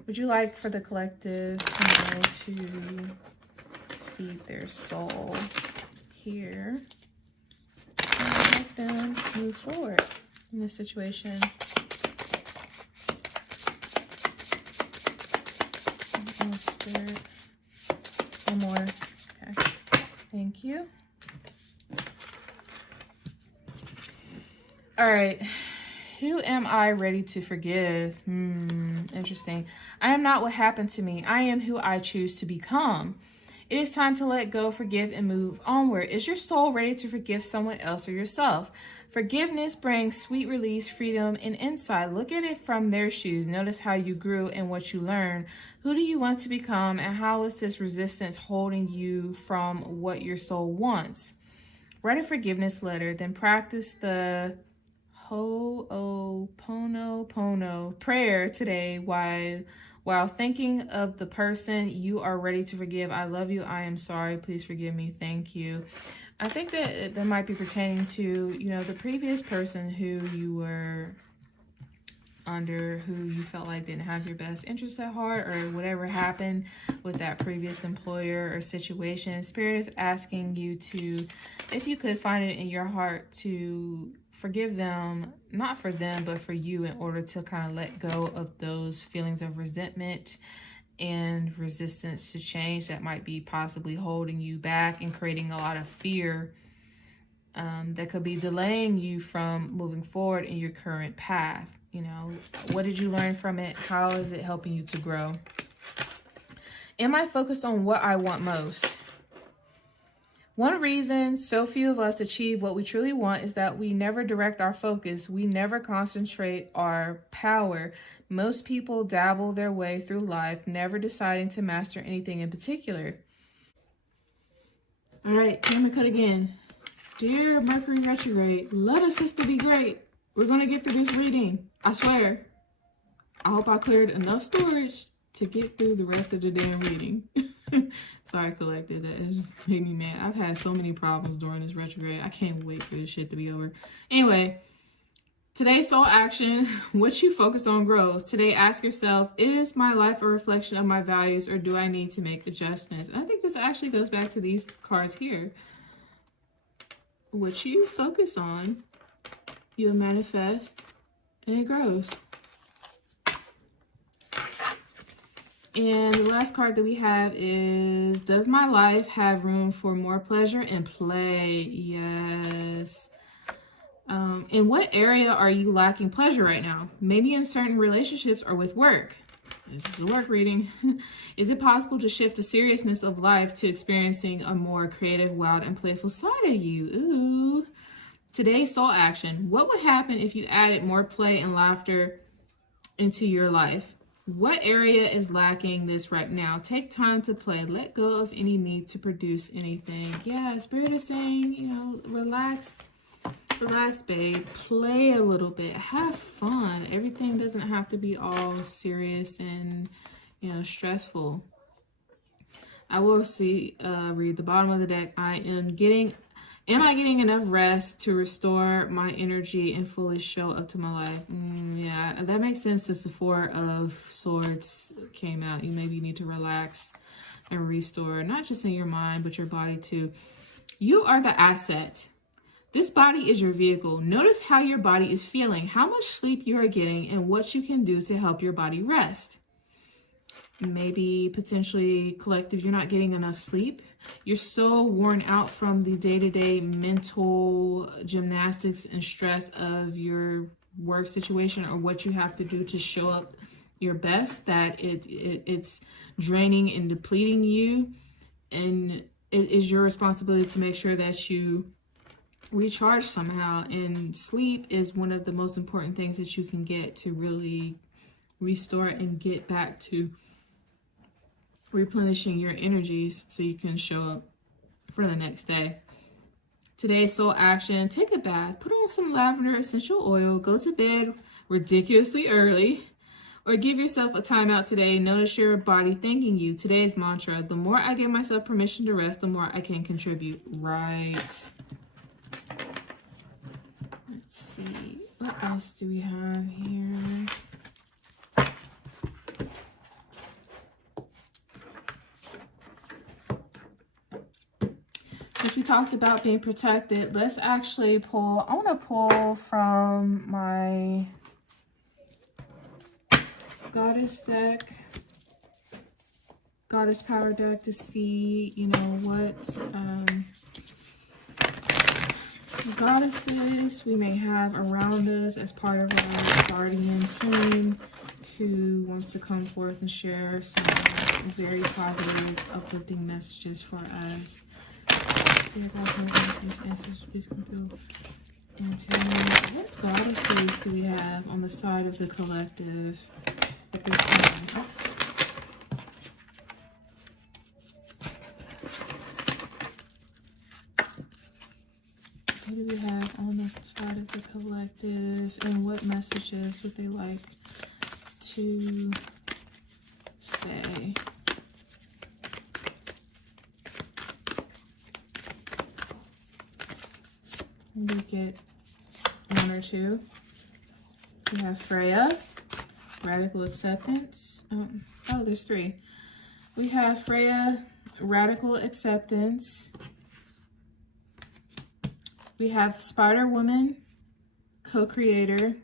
would you like for the collective to know to feed their soul here and let them move forward in this situation? Oh, Spirit. One more. Okay. Thank you. All right. Who am I ready to forgive? Interesting. I am not what happened to me. I am who I choose to become. It is time to let go, forgive, and move onward. Is your soul ready to forgive someone else or yourself? Forgiveness brings sweet release, freedom, and insight. Look at it from their shoes. Notice how you grew and what you learned. Who do you want to become, and how is this resistance holding you from what your soul wants? Write a forgiveness letter, then practice the Ho'oponopono prayer today while thinking of the person you are ready to forgive. I love you. I am sorry. Please forgive me. Thank you. I think that might be pertaining to, the previous person who you were under, who you felt like didn't have your best interests at heart, or whatever happened with that previous employer or situation. Spirit is asking you to, if you could find it in your heart, to forgive them, not for them, but for you, in order to kind of let go of those feelings of resentment and resistance to change that might be possibly holding you back and creating a lot of fear that could be delaying you from moving forward in your current path. You know, what did you learn from it? How is it helping you to grow? Am I focused on what I want most? One reason so few of us achieve what we truly want is that we never direct our focus. We never concentrate our power. Most people dabble their way through life, never deciding to master anything in particular. All right, camera cut again. Dear Mercury retrograde, let a sister be great. We're going to get through this reading. I swear. I hope I cleared enough storage to get through the rest of the damn reading. Sorry, collected. That just made me mad. I've had so many problems during this retrograde. I can't wait for this shit to be over. Anyway, today's soul action. What you focus on grows. Today, ask yourself, is my life a reflection of my values, or do I need to make adjustments? And I think this actually goes back to these cards here. What you focus on, you'll manifest, and it grows. And the last card that we have is, does my life have room for more pleasure and play? Yes. In what area are you lacking pleasure right now? Maybe in certain relationships or with work. This is a work reading. Is it possible to shift the seriousness of life to experiencing a more creative, wild, and playful side of you? Ooh. Today's soul action. What would happen if you added more play and laughter into your life? What area is lacking this right now? Take time to play. Let go of any need to produce anything. Yeah, Spirit is saying, you know, relax. Relax, babe. Play a little bit. Have fun. Everything doesn't have to be all serious and, you know, stressful. I will read the bottom of the deck. Am I getting enough rest to restore my energy and fully show up to my life? Yeah, that makes sense since the Four of Swords came out. You maybe need to relax and restore, not just in your mind, but your body too. You are the asset. This body is your vehicle. Notice how your body is feeling, how much sleep you are getting, and what you can do to help your body rest. Maybe potentially, collective, you're not getting enough sleep. You're so worn out from the day-to-day mental gymnastics and stress of your work situation or what you have to do to show up your best, that it's draining and depleting you. And it is your responsibility to make sure that you recharge somehow. And sleep is one of the most important things that you can get to really restore and get back to replenishing your energies so you can show up for the next day. Today's soul action: take a bath, put on some lavender essential oil, go to bed ridiculously early, or give yourself a timeout today. Notice your body thanking you. Today's mantra: the more I give myself permission to rest, the more I can contribute. Right. Let's see, what else do we have here? Since we talked about being protected, let's actually pull, I want to pull from my Goddess deck, Goddess Power deck, to see, you know, what goddesses we may have around us as part of our guardian team who wants to come forth and share some very positive, uplifting messages for us. What goddesses do we have on the side of the collective at this time? What do we have on the side of the collective, and what messages would they like to say? We get one or two. We have Freya, Radical Acceptance. Oh, there's three. We have Freya, Radical Acceptance. We have Spider Woman, Co-Creator.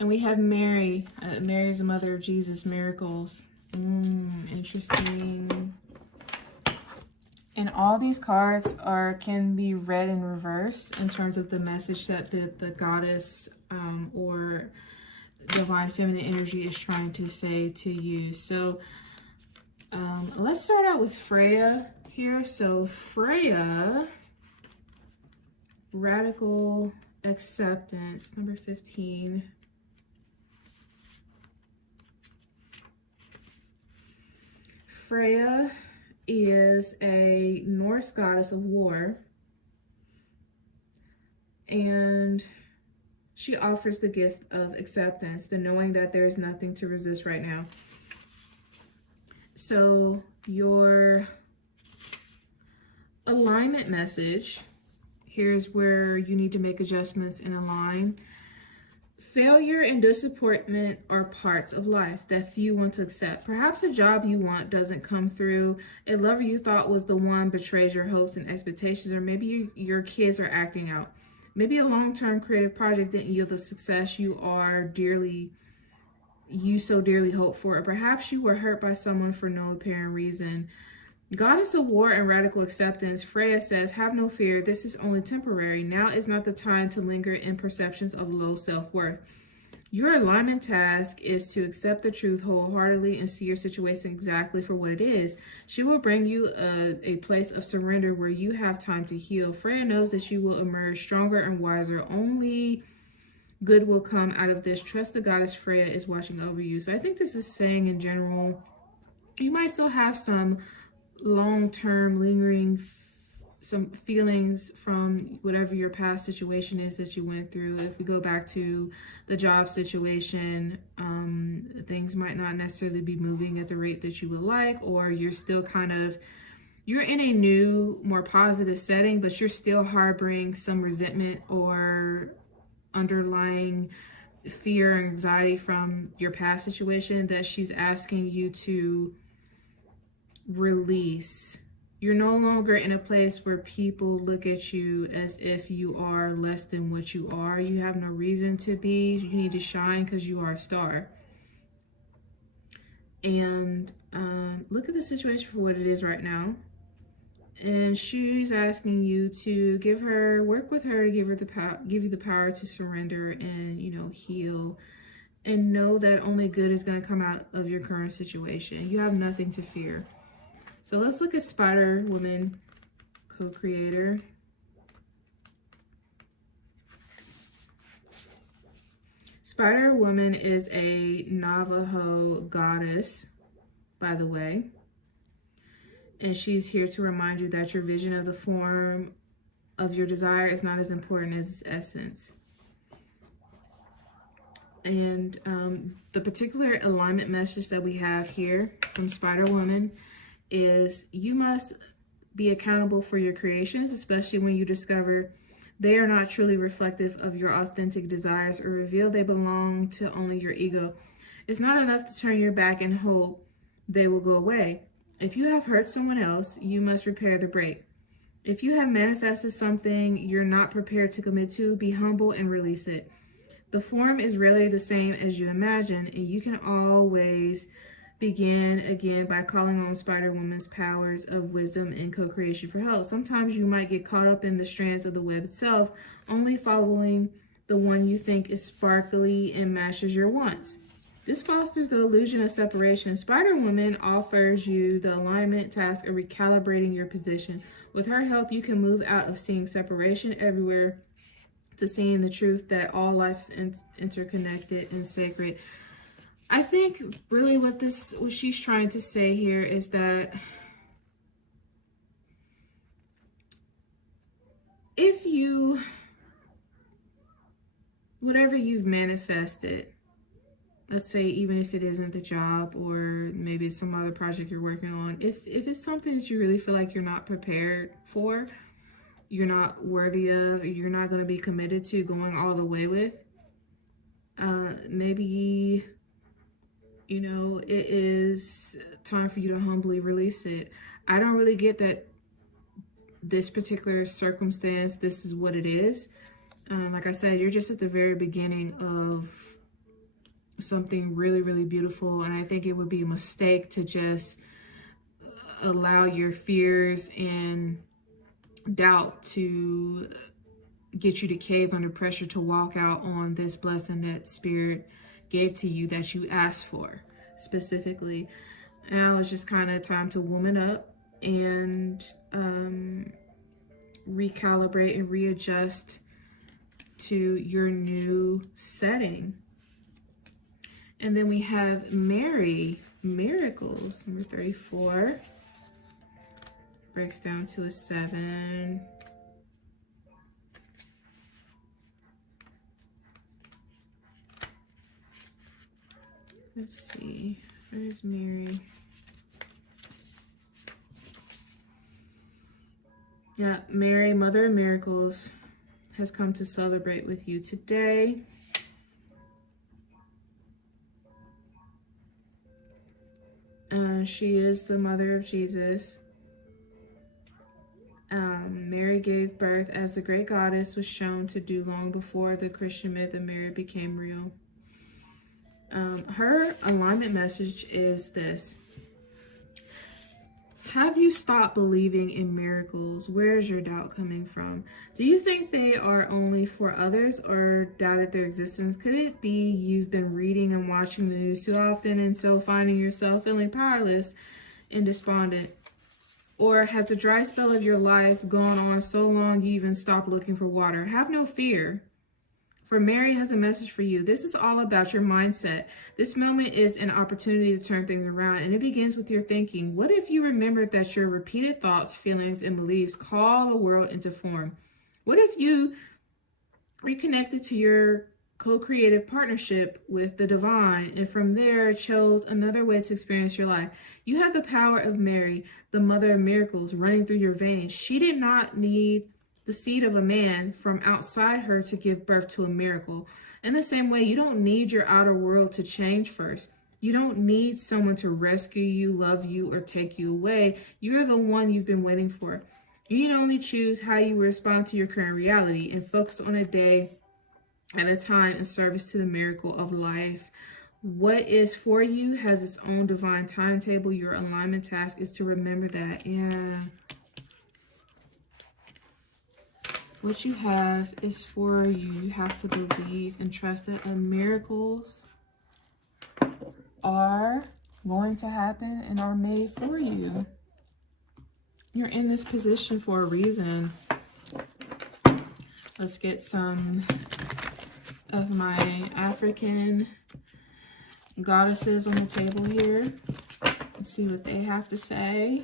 And we have Mary. Mary is the mother of Jesus, miracles. Interesting. And all these cards can be read in reverse in terms of the message that the goddess or divine feminine energy is trying to say to you. So let's start out with Freya here. So Freya, radical acceptance, number 15. Freya is a Norse goddess of war, and she offers the gift of acceptance, the knowing that there is nothing to resist right now. So your alignment message, here's where you need to make adjustments and align. Failure and disappointment are parts of life that few want to accept. Perhaps a job you want doesn't come through. A lover you thought was the one betrays your hopes and expectations, or maybe your kids are acting out. Maybe a long-term creative project didn't yield the success you so dearly hoped for. Or perhaps you were hurt by someone for no apparent reason. Goddess of war and radical acceptance, Freya says, have no fear, this is only temporary. Now is not the time to linger in perceptions of low self-worth. Your alignment task is to accept the truth wholeheartedly and see your situation exactly for what it is. She will bring you a place of surrender where you have time to heal. Freya knows that you will emerge stronger and wiser. Only good will come out of this. Trust the goddess Freya is watching over you. So I think this is saying in general, you might still have some long-term lingering some feelings from whatever your past situation is that you went through. If we go back to the job situation, things might not necessarily be moving at the rate that you would like, or you're still you're in a new, more positive setting, but you're still harboring some resentment or underlying fear and anxiety from your past situation that she's asking you to release. You're no longer in a place where people look at you as if you are less than what you are. You have no reason to be. You need to shine because you are a star. And look at the situation for what it is right now. And she's asking you to work with her to give you the power to surrender and, heal, and know that only good is going to come out of your current situation. You have nothing to fear. So let's look at Spider Woman, co-creator. Spider Woman is a Navajo goddess, by the way. And she's here to remind you that your vision of the form of your desire is not as important as its essence. And the particular alignment message that we have here from Spider Woman is you must be accountable for your creations, especially when you discover they are not truly reflective of your authentic desires or reveal they belong to only your ego. It's not enough to turn your back and hope they will go away. If you have hurt someone else, you must repair the break. If you have manifested something you're not prepared to commit to, be humble and release it. The form is rarely the same as you imagine, and you can always begin again by calling on Spider Woman's powers of wisdom and co-creation for help. Sometimes you might get caught up in the strands of the web itself, only following the one you think is sparkly and matches your wants. This fosters the illusion of separation. Spider Woman offers you the alignment task of recalibrating your position. With her help, you can move out of seeing separation everywhere to seeing the truth that all life is interconnected and sacred. I think really what she's trying to say here is that if whatever you've manifested, let's say even if it isn't the job or maybe it's some other project you're working on, if it's something that you really feel like you're not prepared for, you're not worthy of, you're not going to be committed to going all the way with, maybe it is time for you to humbly release it. I don't really get that this particular circumstance, this is what it is. Like I said, you're just at the very beginning of something really, really beautiful. And I think it would be a mistake to just allow your fears and doubt to get you to cave under pressure to walk out on this blessing that Spirit gave to you that you asked for specifically. Now it's just kind of time to woman up and recalibrate and readjust to your new setting. And then we have Mary, miracles, number 34. Breaks down to a 7. Let's see, where's Mary? Yeah, Mary, Mother of Miracles, has come to celebrate with you today. She is the mother of Jesus. Mary gave birth as the great goddess was shown to do long before the Christian myth of Mary became real. Her alignment message is this: have you stopped believing in miracles? Where is your doubt coming from? Do you think they are only for others or doubted their existence? Could it be you've been reading and watching the news too often and so finding yourself feeling powerless and despondent? Or has the dry spell of your life gone on so long you even stopped looking for water? Have no fear, for Mary has a message for you. This is all about your mindset. This moment is an opportunity to turn things around, and it begins with your thinking. What if you remembered that your repeated thoughts, feelings, and beliefs call the world into form? What if you reconnected to your co-creative partnership with the divine, and from there chose another way to experience your life? You have the power of Mary, the mother of miracles, running through your veins. She did not need the seed of a man from outside her to give birth to a miracle. In the same way, you don't need your outer world to change first. You don't need someone to rescue you, love you, or take you away. You're the one you've been waiting for. You can only choose how you respond to your current reality and focus on a day at a time in service to the miracle of life. What is for you has its own divine timetable. Your alignment task is to remember that. Yeah. What you have is for you. You have to believe and trust that miracles are going to happen and are made for you. You're in this position for a reason. Let's get some of my African goddesses on the table here and see what they have to say.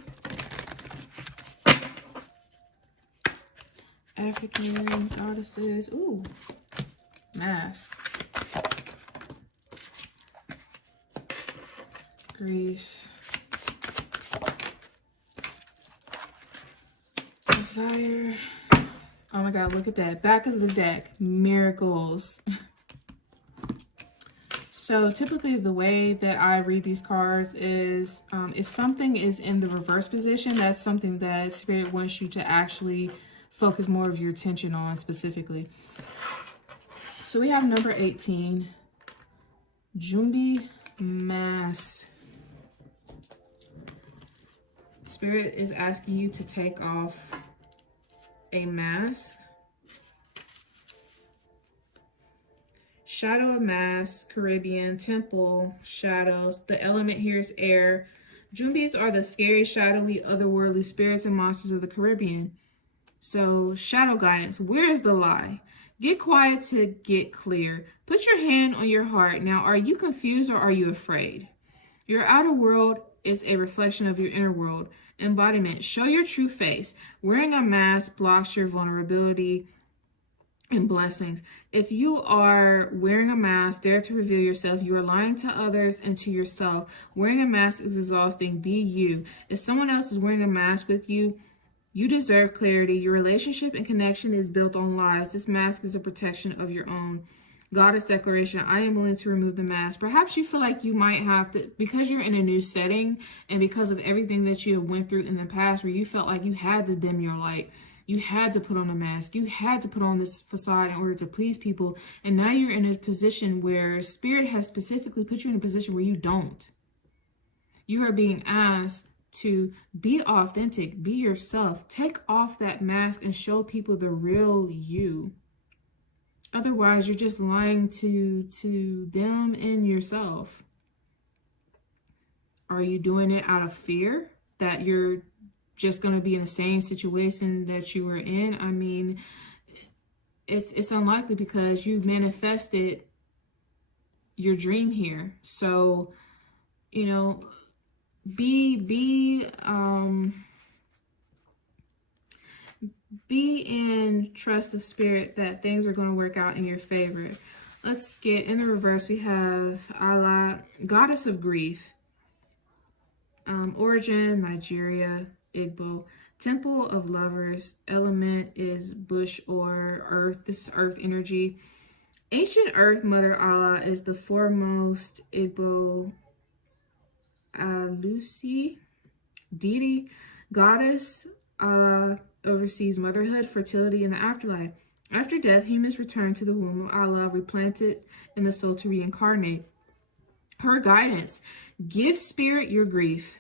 African goddesses. Ooh, mask. Grief. Desire. Oh my God, look at that. Back of the deck. Miracles. So typically the way that I read these cards is if something is in the reverse position, that's something that Spirit wants you to actually focus more of your attention on specifically. So we have number 18, Jumbi Mask. Spirit is asking you to take off a mask. Shadow of mask, Caribbean, temple, shadows. The element here is air. Jumbis are the scary, shadowy, otherworldly spirits and monsters of the Caribbean. So, shadow guidance. Where is the lie? Get quiet to get clear. Put your hand on your heart. Now, are you confused or are you afraid? Your outer world is a reflection of your inner world. Embodiment. Show your true face. Wearing a mask blocks your vulnerability and blessings. If you are wearing a mask, dare to reveal yourself. You are lying to others and to yourself. Wearing a mask is exhausting. Be you. If someone else is wearing a mask with you, you deserve clarity. Your relationship and connection is built on lies. This mask is a protection of your own. Goddess declaration. I am willing to remove the mask. Perhaps you feel like you might have to, because you're in a new setting and because of everything that you have went through in the past where you felt like you had to dim your light. You had to put on a mask. You had to put on this facade in order to please people. And now you're in a position where Spirit has specifically put you in a position where you don't. You are being asked to be authentic, be yourself, take off that mask and show people the real you. Otherwise, you're just lying to them and yourself. Are you doing it out of fear that you're just going to be in the same situation that you were in? I mean, it's unlikely because you manifested your dream here. So, you know, be in trust of spirit that things are going to work out in your favor. Let's get in the reverse. We have Allah, goddess of grief. Origin, Nigeria, Igbo. Temple of lovers. Element is bush or earth. This is earth energy. Ancient earth mother Allah is the foremost Igbo Lucy deity. Goddess Allah oversees motherhood, fertility, and the afterlife. After death, humans return to the womb of Allah, replanted in the soul to reincarnate. Her guidance: give spirit your grief.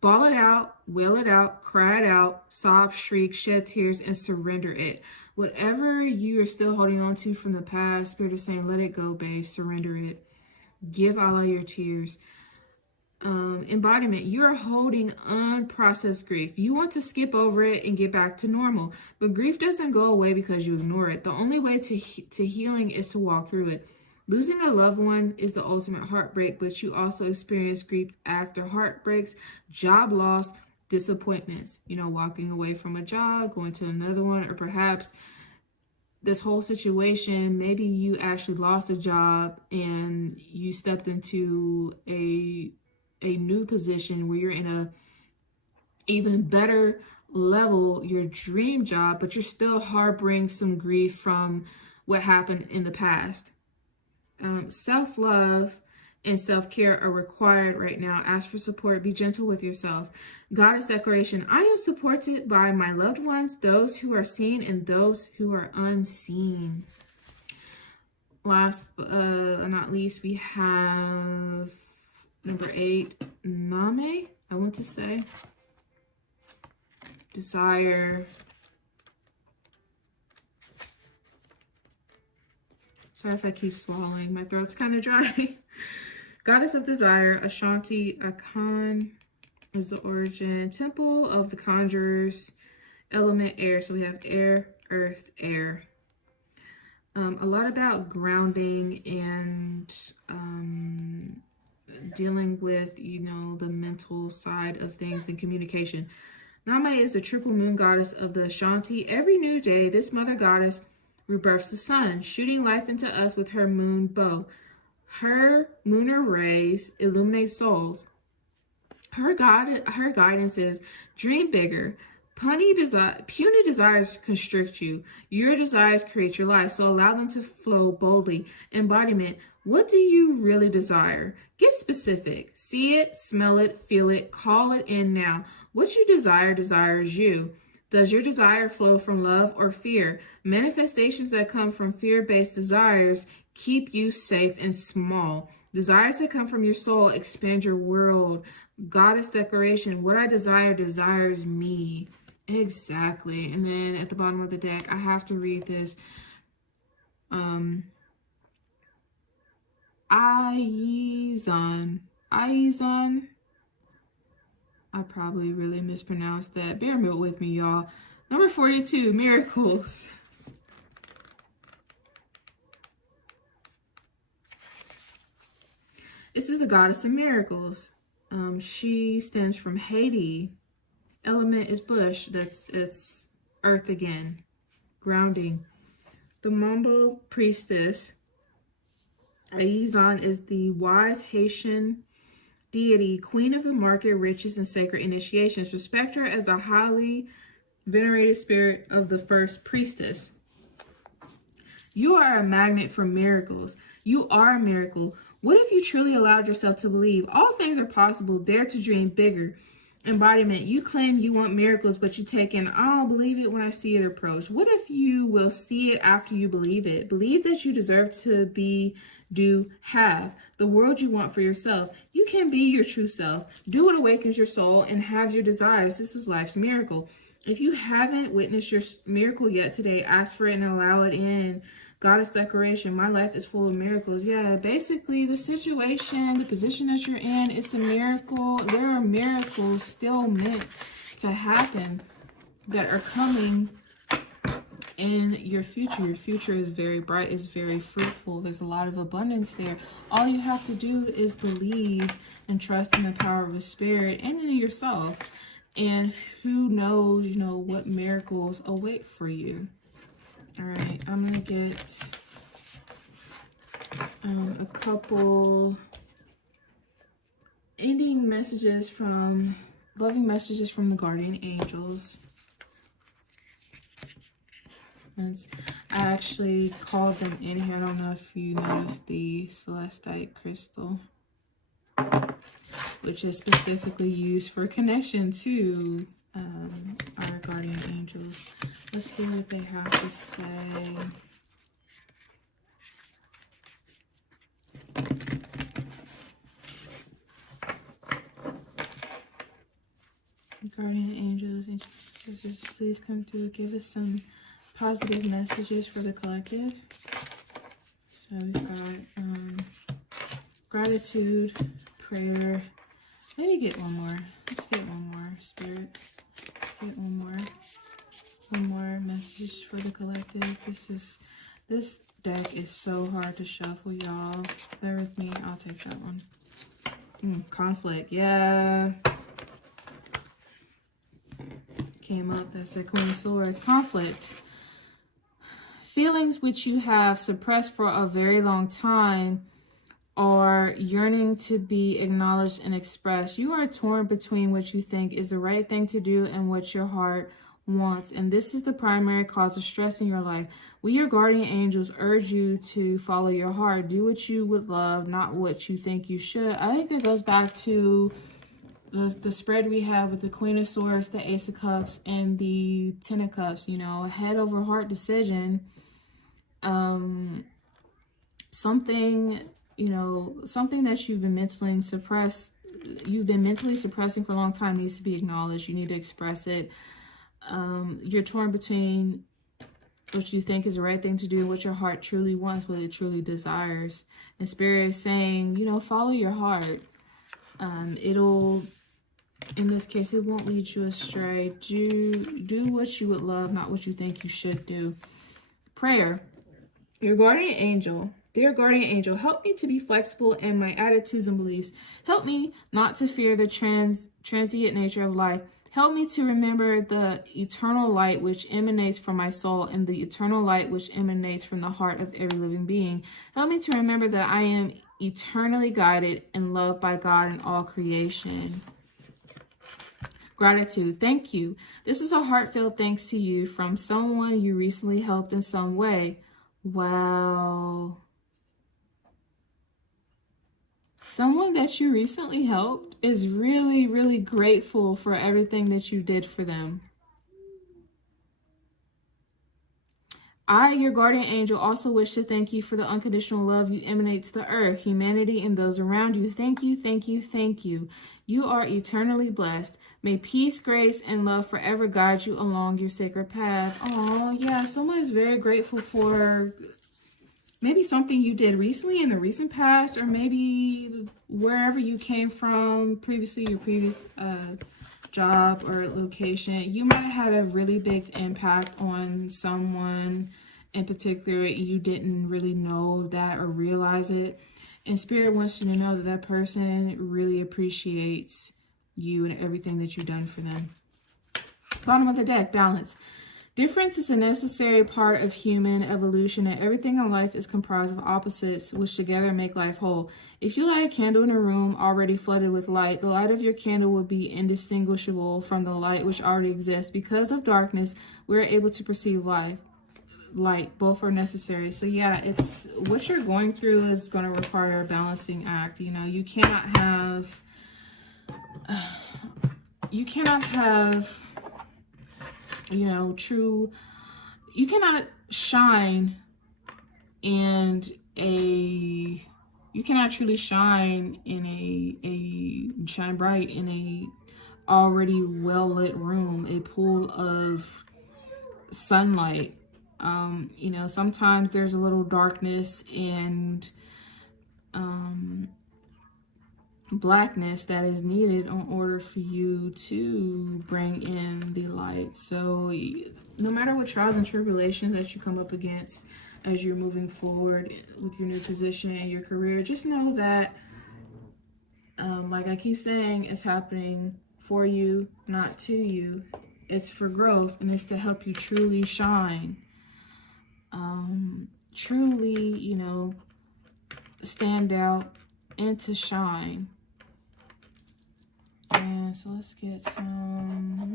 Bawl it out, wail it out, cry it out, sob, shriek, shed tears, and surrender it. Whatever you are still holding on to from the past, Spirit is saying, let it go, babe, surrender it. Give Allah your tears. Embodiment: you are holding unprocessed grief. You want to skip over it and get back to normal, but grief doesn't go away because you ignore it. The only way to healing is to walk through it. Losing a loved one is the ultimate heartbreak, but you also experience grief after heartbreaks, job loss, disappointments, you know, walking away from a job, going to another one, or perhaps this whole situation, maybe you actually lost a job and you stepped into a new position where you're in a even better level, your dream job, but you're still harboring some grief from what happened in the past. Self-love and self-care are required right now. Ask for support. Be gentle with yourself. Goddess declaration: I am supported by my loved ones, those who are seen and those who are unseen. Last but not least, we have number 8, Name, I want to say. Desire. Sorry if I keep swallowing. My throat's kind of dry. Goddess of desire. Ashanti Akan is the origin. Temple of the conjurers. Element air. So we have air, earth, air. A lot about grounding and dealing with, you know, the mental side of things and communication. Name is the triple moon goddess of the Ashanti. Every new day, this mother goddess rebirths the sun, shooting life into us with her moon bow. Her lunar rays illuminate souls. Her guidance is dream bigger. Puny desires constrict you. Your desires create your life, so allow them to flow boldly. Embodiment: what do you really desire? Get specific. See it, smell it, feel it, call it in now. What you desire desires you. Does your desire flow from love or fear? Manifestations that come from fear-based desires keep you safe and small. Desires that come from your soul expand your world. Goddess declaration: what I desire desires me. Exactly. And then at the bottom of the deck, I have to read this. Aizan. I probably really mispronounced that. Bear with me, y'all. Number 42, miracles. This is the goddess of miracles. She stems from Haiti. Element is bush. It's earth again. Grounding. The Mambo priestess. Aizan is the wise Haitian deity, queen of the market, riches, and sacred initiations. Respect her as the highly venerated spirit of the first priestess. You are a magnet for miracles. You are a miracle. What if you truly allowed yourself to believe all things are possible? Dare to dream bigger. embodiment. You claim you want miracles, but you take in, I'll believe it when I see it approach. What if you will see it after you believe it? Believe that you deserve to be, do, have the world you want for yourself. You can be your true self. Do what awakens your soul and have your desires. This is life's miracle. If you haven't witnessed your miracle yet today, ask for it and allow it in. Goddess declaration, my life is full of miracles. Yeah, basically the situation, the position that you're in, it's a miracle. There are miracles still meant to happen that are coming in your future. Your future is very bright, is very fruitful. There's a lot of abundance there. All you have to do is believe and trust in the power of the spirit and in yourself. And who knows, you know, what miracles await for you. All right, I'm going to get a couple ending messages from, loving messages from the guardian angels. I actually called them in here. I don't know if you noticed the celestite crystal, which is specifically used for connection to our guardian angels. Let's hear what they have to say. Guardian angels, please come through. Give us some positive messages for the collective. So we've got gratitude, prayer. Maybe get one more. Let's get one more, Spirit. Let's get one more. One more message for the collective. This deck is so hard to shuffle, y'all. Bear with me. I'll take that one. Conflict. Yeah. Came up. That's a Queen of Swords. Conflict. Feelings which you have suppressed for a very long time are yearning to be acknowledged and expressed. You are torn between what you think is the right thing to do and what your heart wants, and this is the primary cause of stress in your life. We, your guardian angels, urge you to follow your heart. Do what you would love, not what you think you should. I think that goes back to the spread we have with the Queen of Swords, the Ace of Cups, and the Ten of Cups. You know, head over heart decision. Something, you know, something that you've been mentally suppressing for a long time needs to be acknowledged. You need to express it. You're torn between what you think is the right thing to do, what your heart truly wants, what it truly desires. And Spirit is saying, you know, follow your heart. It'll, in this case, it won't lead you astray. Do what you would love, not what you think you should do. Prayer. Your guardian angel, dear guardian angel, help me to be flexible in my attitudes and beliefs. Help me not to fear the transient nature of life. Help me to remember the eternal light which emanates from my soul and the eternal light which emanates from the heart of every living being. Help me to remember that I am eternally guided and loved by God and all creation. Gratitude. Thank you. This is a heartfelt thanks to you from someone you recently helped in some way. Wow. Someone that you recently helped is really, really grateful for everything that you did for them. I, your guardian angel, also wish to thank you for the unconditional love you emanate to the earth, humanity, and those around you. Thank you, thank you, thank you. You are eternally blessed. May peace, grace, and love forever guide you along your sacred path. Oh, yeah, someone is very grateful for maybe something you did recently in the recent past, or maybe wherever you came from previously, your previous job or location. You might have had a really big impact on someone in particular. You didn't really know that or realize it. And Spirit wants you to know that that person really appreciates you and everything that you've done for them. Bottom of the deck, balance. Difference is a necessary part of human evolution, and everything in life is comprised of opposites, which together make life whole. If you light a candle in a room already flooded with light, the light of your candle will be indistinguishable from the light which already exists. Because of darkness, we're able to perceive light. Both are necessary. So yeah, it's what you're going through is going to require a balancing act. You know, you cannot have you cannot have, you know, you cannot shine you cannot truly shine in shine bright in a already well lit room, a pool of sunlight. You know, sometimes there's a little darkness and blackness that is needed in order for you to bring in the light. So no matter what trials and tribulations that you come up against as you're moving forward with your new position and your career, just know that, like I keep saying, it's happening for you, not to you. It's for growth, and it's to help you truly shine. Truly, you know, stand out and to shine. And so let's get some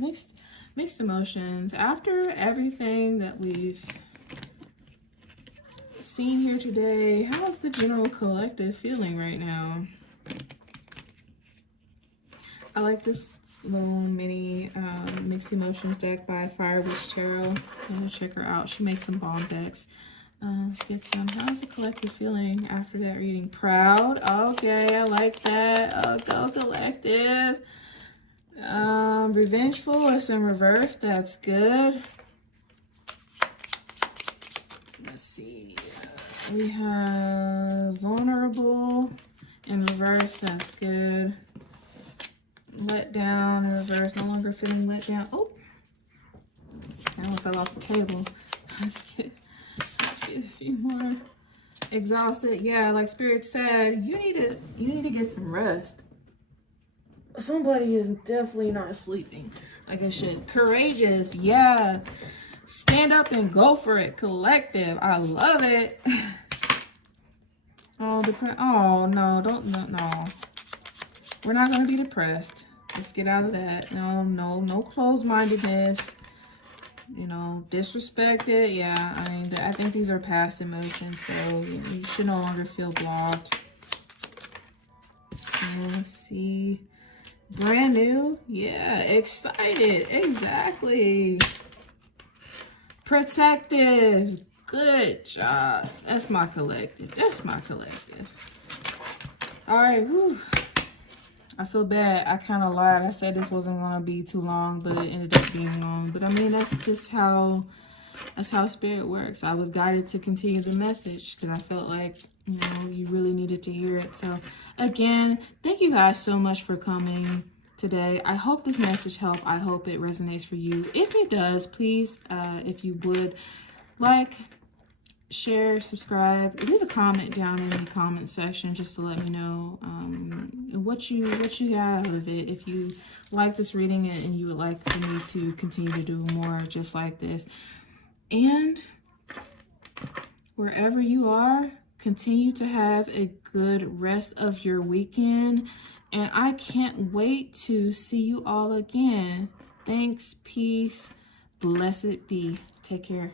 mixed emotions. After everything that we've seen here today, how's the general collective feeling right now? I like this little mini mixed emotions deck by Fire Witch Tarot. I'm gonna check her out. She makes some bomb decks. Let's get some. How's the collective feeling after that reading? Proud. Okay, I like that. Go collective. Revengeful is in reverse. That's good. Let's see. We have vulnerable in reverse. That's good. Let down in reverse. No longer feeling let down. Oh, I almost fell off the table. Let's get a few more. Exhausted. Yeah, like Spirit said, you need to get some rest. Somebody is definitely not sleeping like I should. Courageous. Yeah. Stand up and go for it. Collective. I love it. Oh, no, no. We're not going to be depressed. Let's get out of that. No closed-mindedness. You know, disrespected. Yeah, I mean, I think these are past emotions, so you should no longer feel blocked. Let's see. Brand new. Yeah, excited. Exactly. Protective. Good job. That's my collective. All right. Whew. I feel bad. I kind of lied. I said this wasn't going to be too long, but it ended up being long. But I mean, that's just how Spirit works. I was guided to continue the message because I felt like, you know, you really needed to hear it. So again, thank you guys so much for coming today. I hope this message helped. I hope it resonates for you. If it does, please, if you would, like, share, subscribe, leave a comment down in the comment section just to let me know what you got out of it. If you like this reading and you would like for me to continue to do more just like this. And wherever you are, continue to have a good rest of your weekend. And I can't wait to see you all again. Thanks, peace, blessed be. Take care.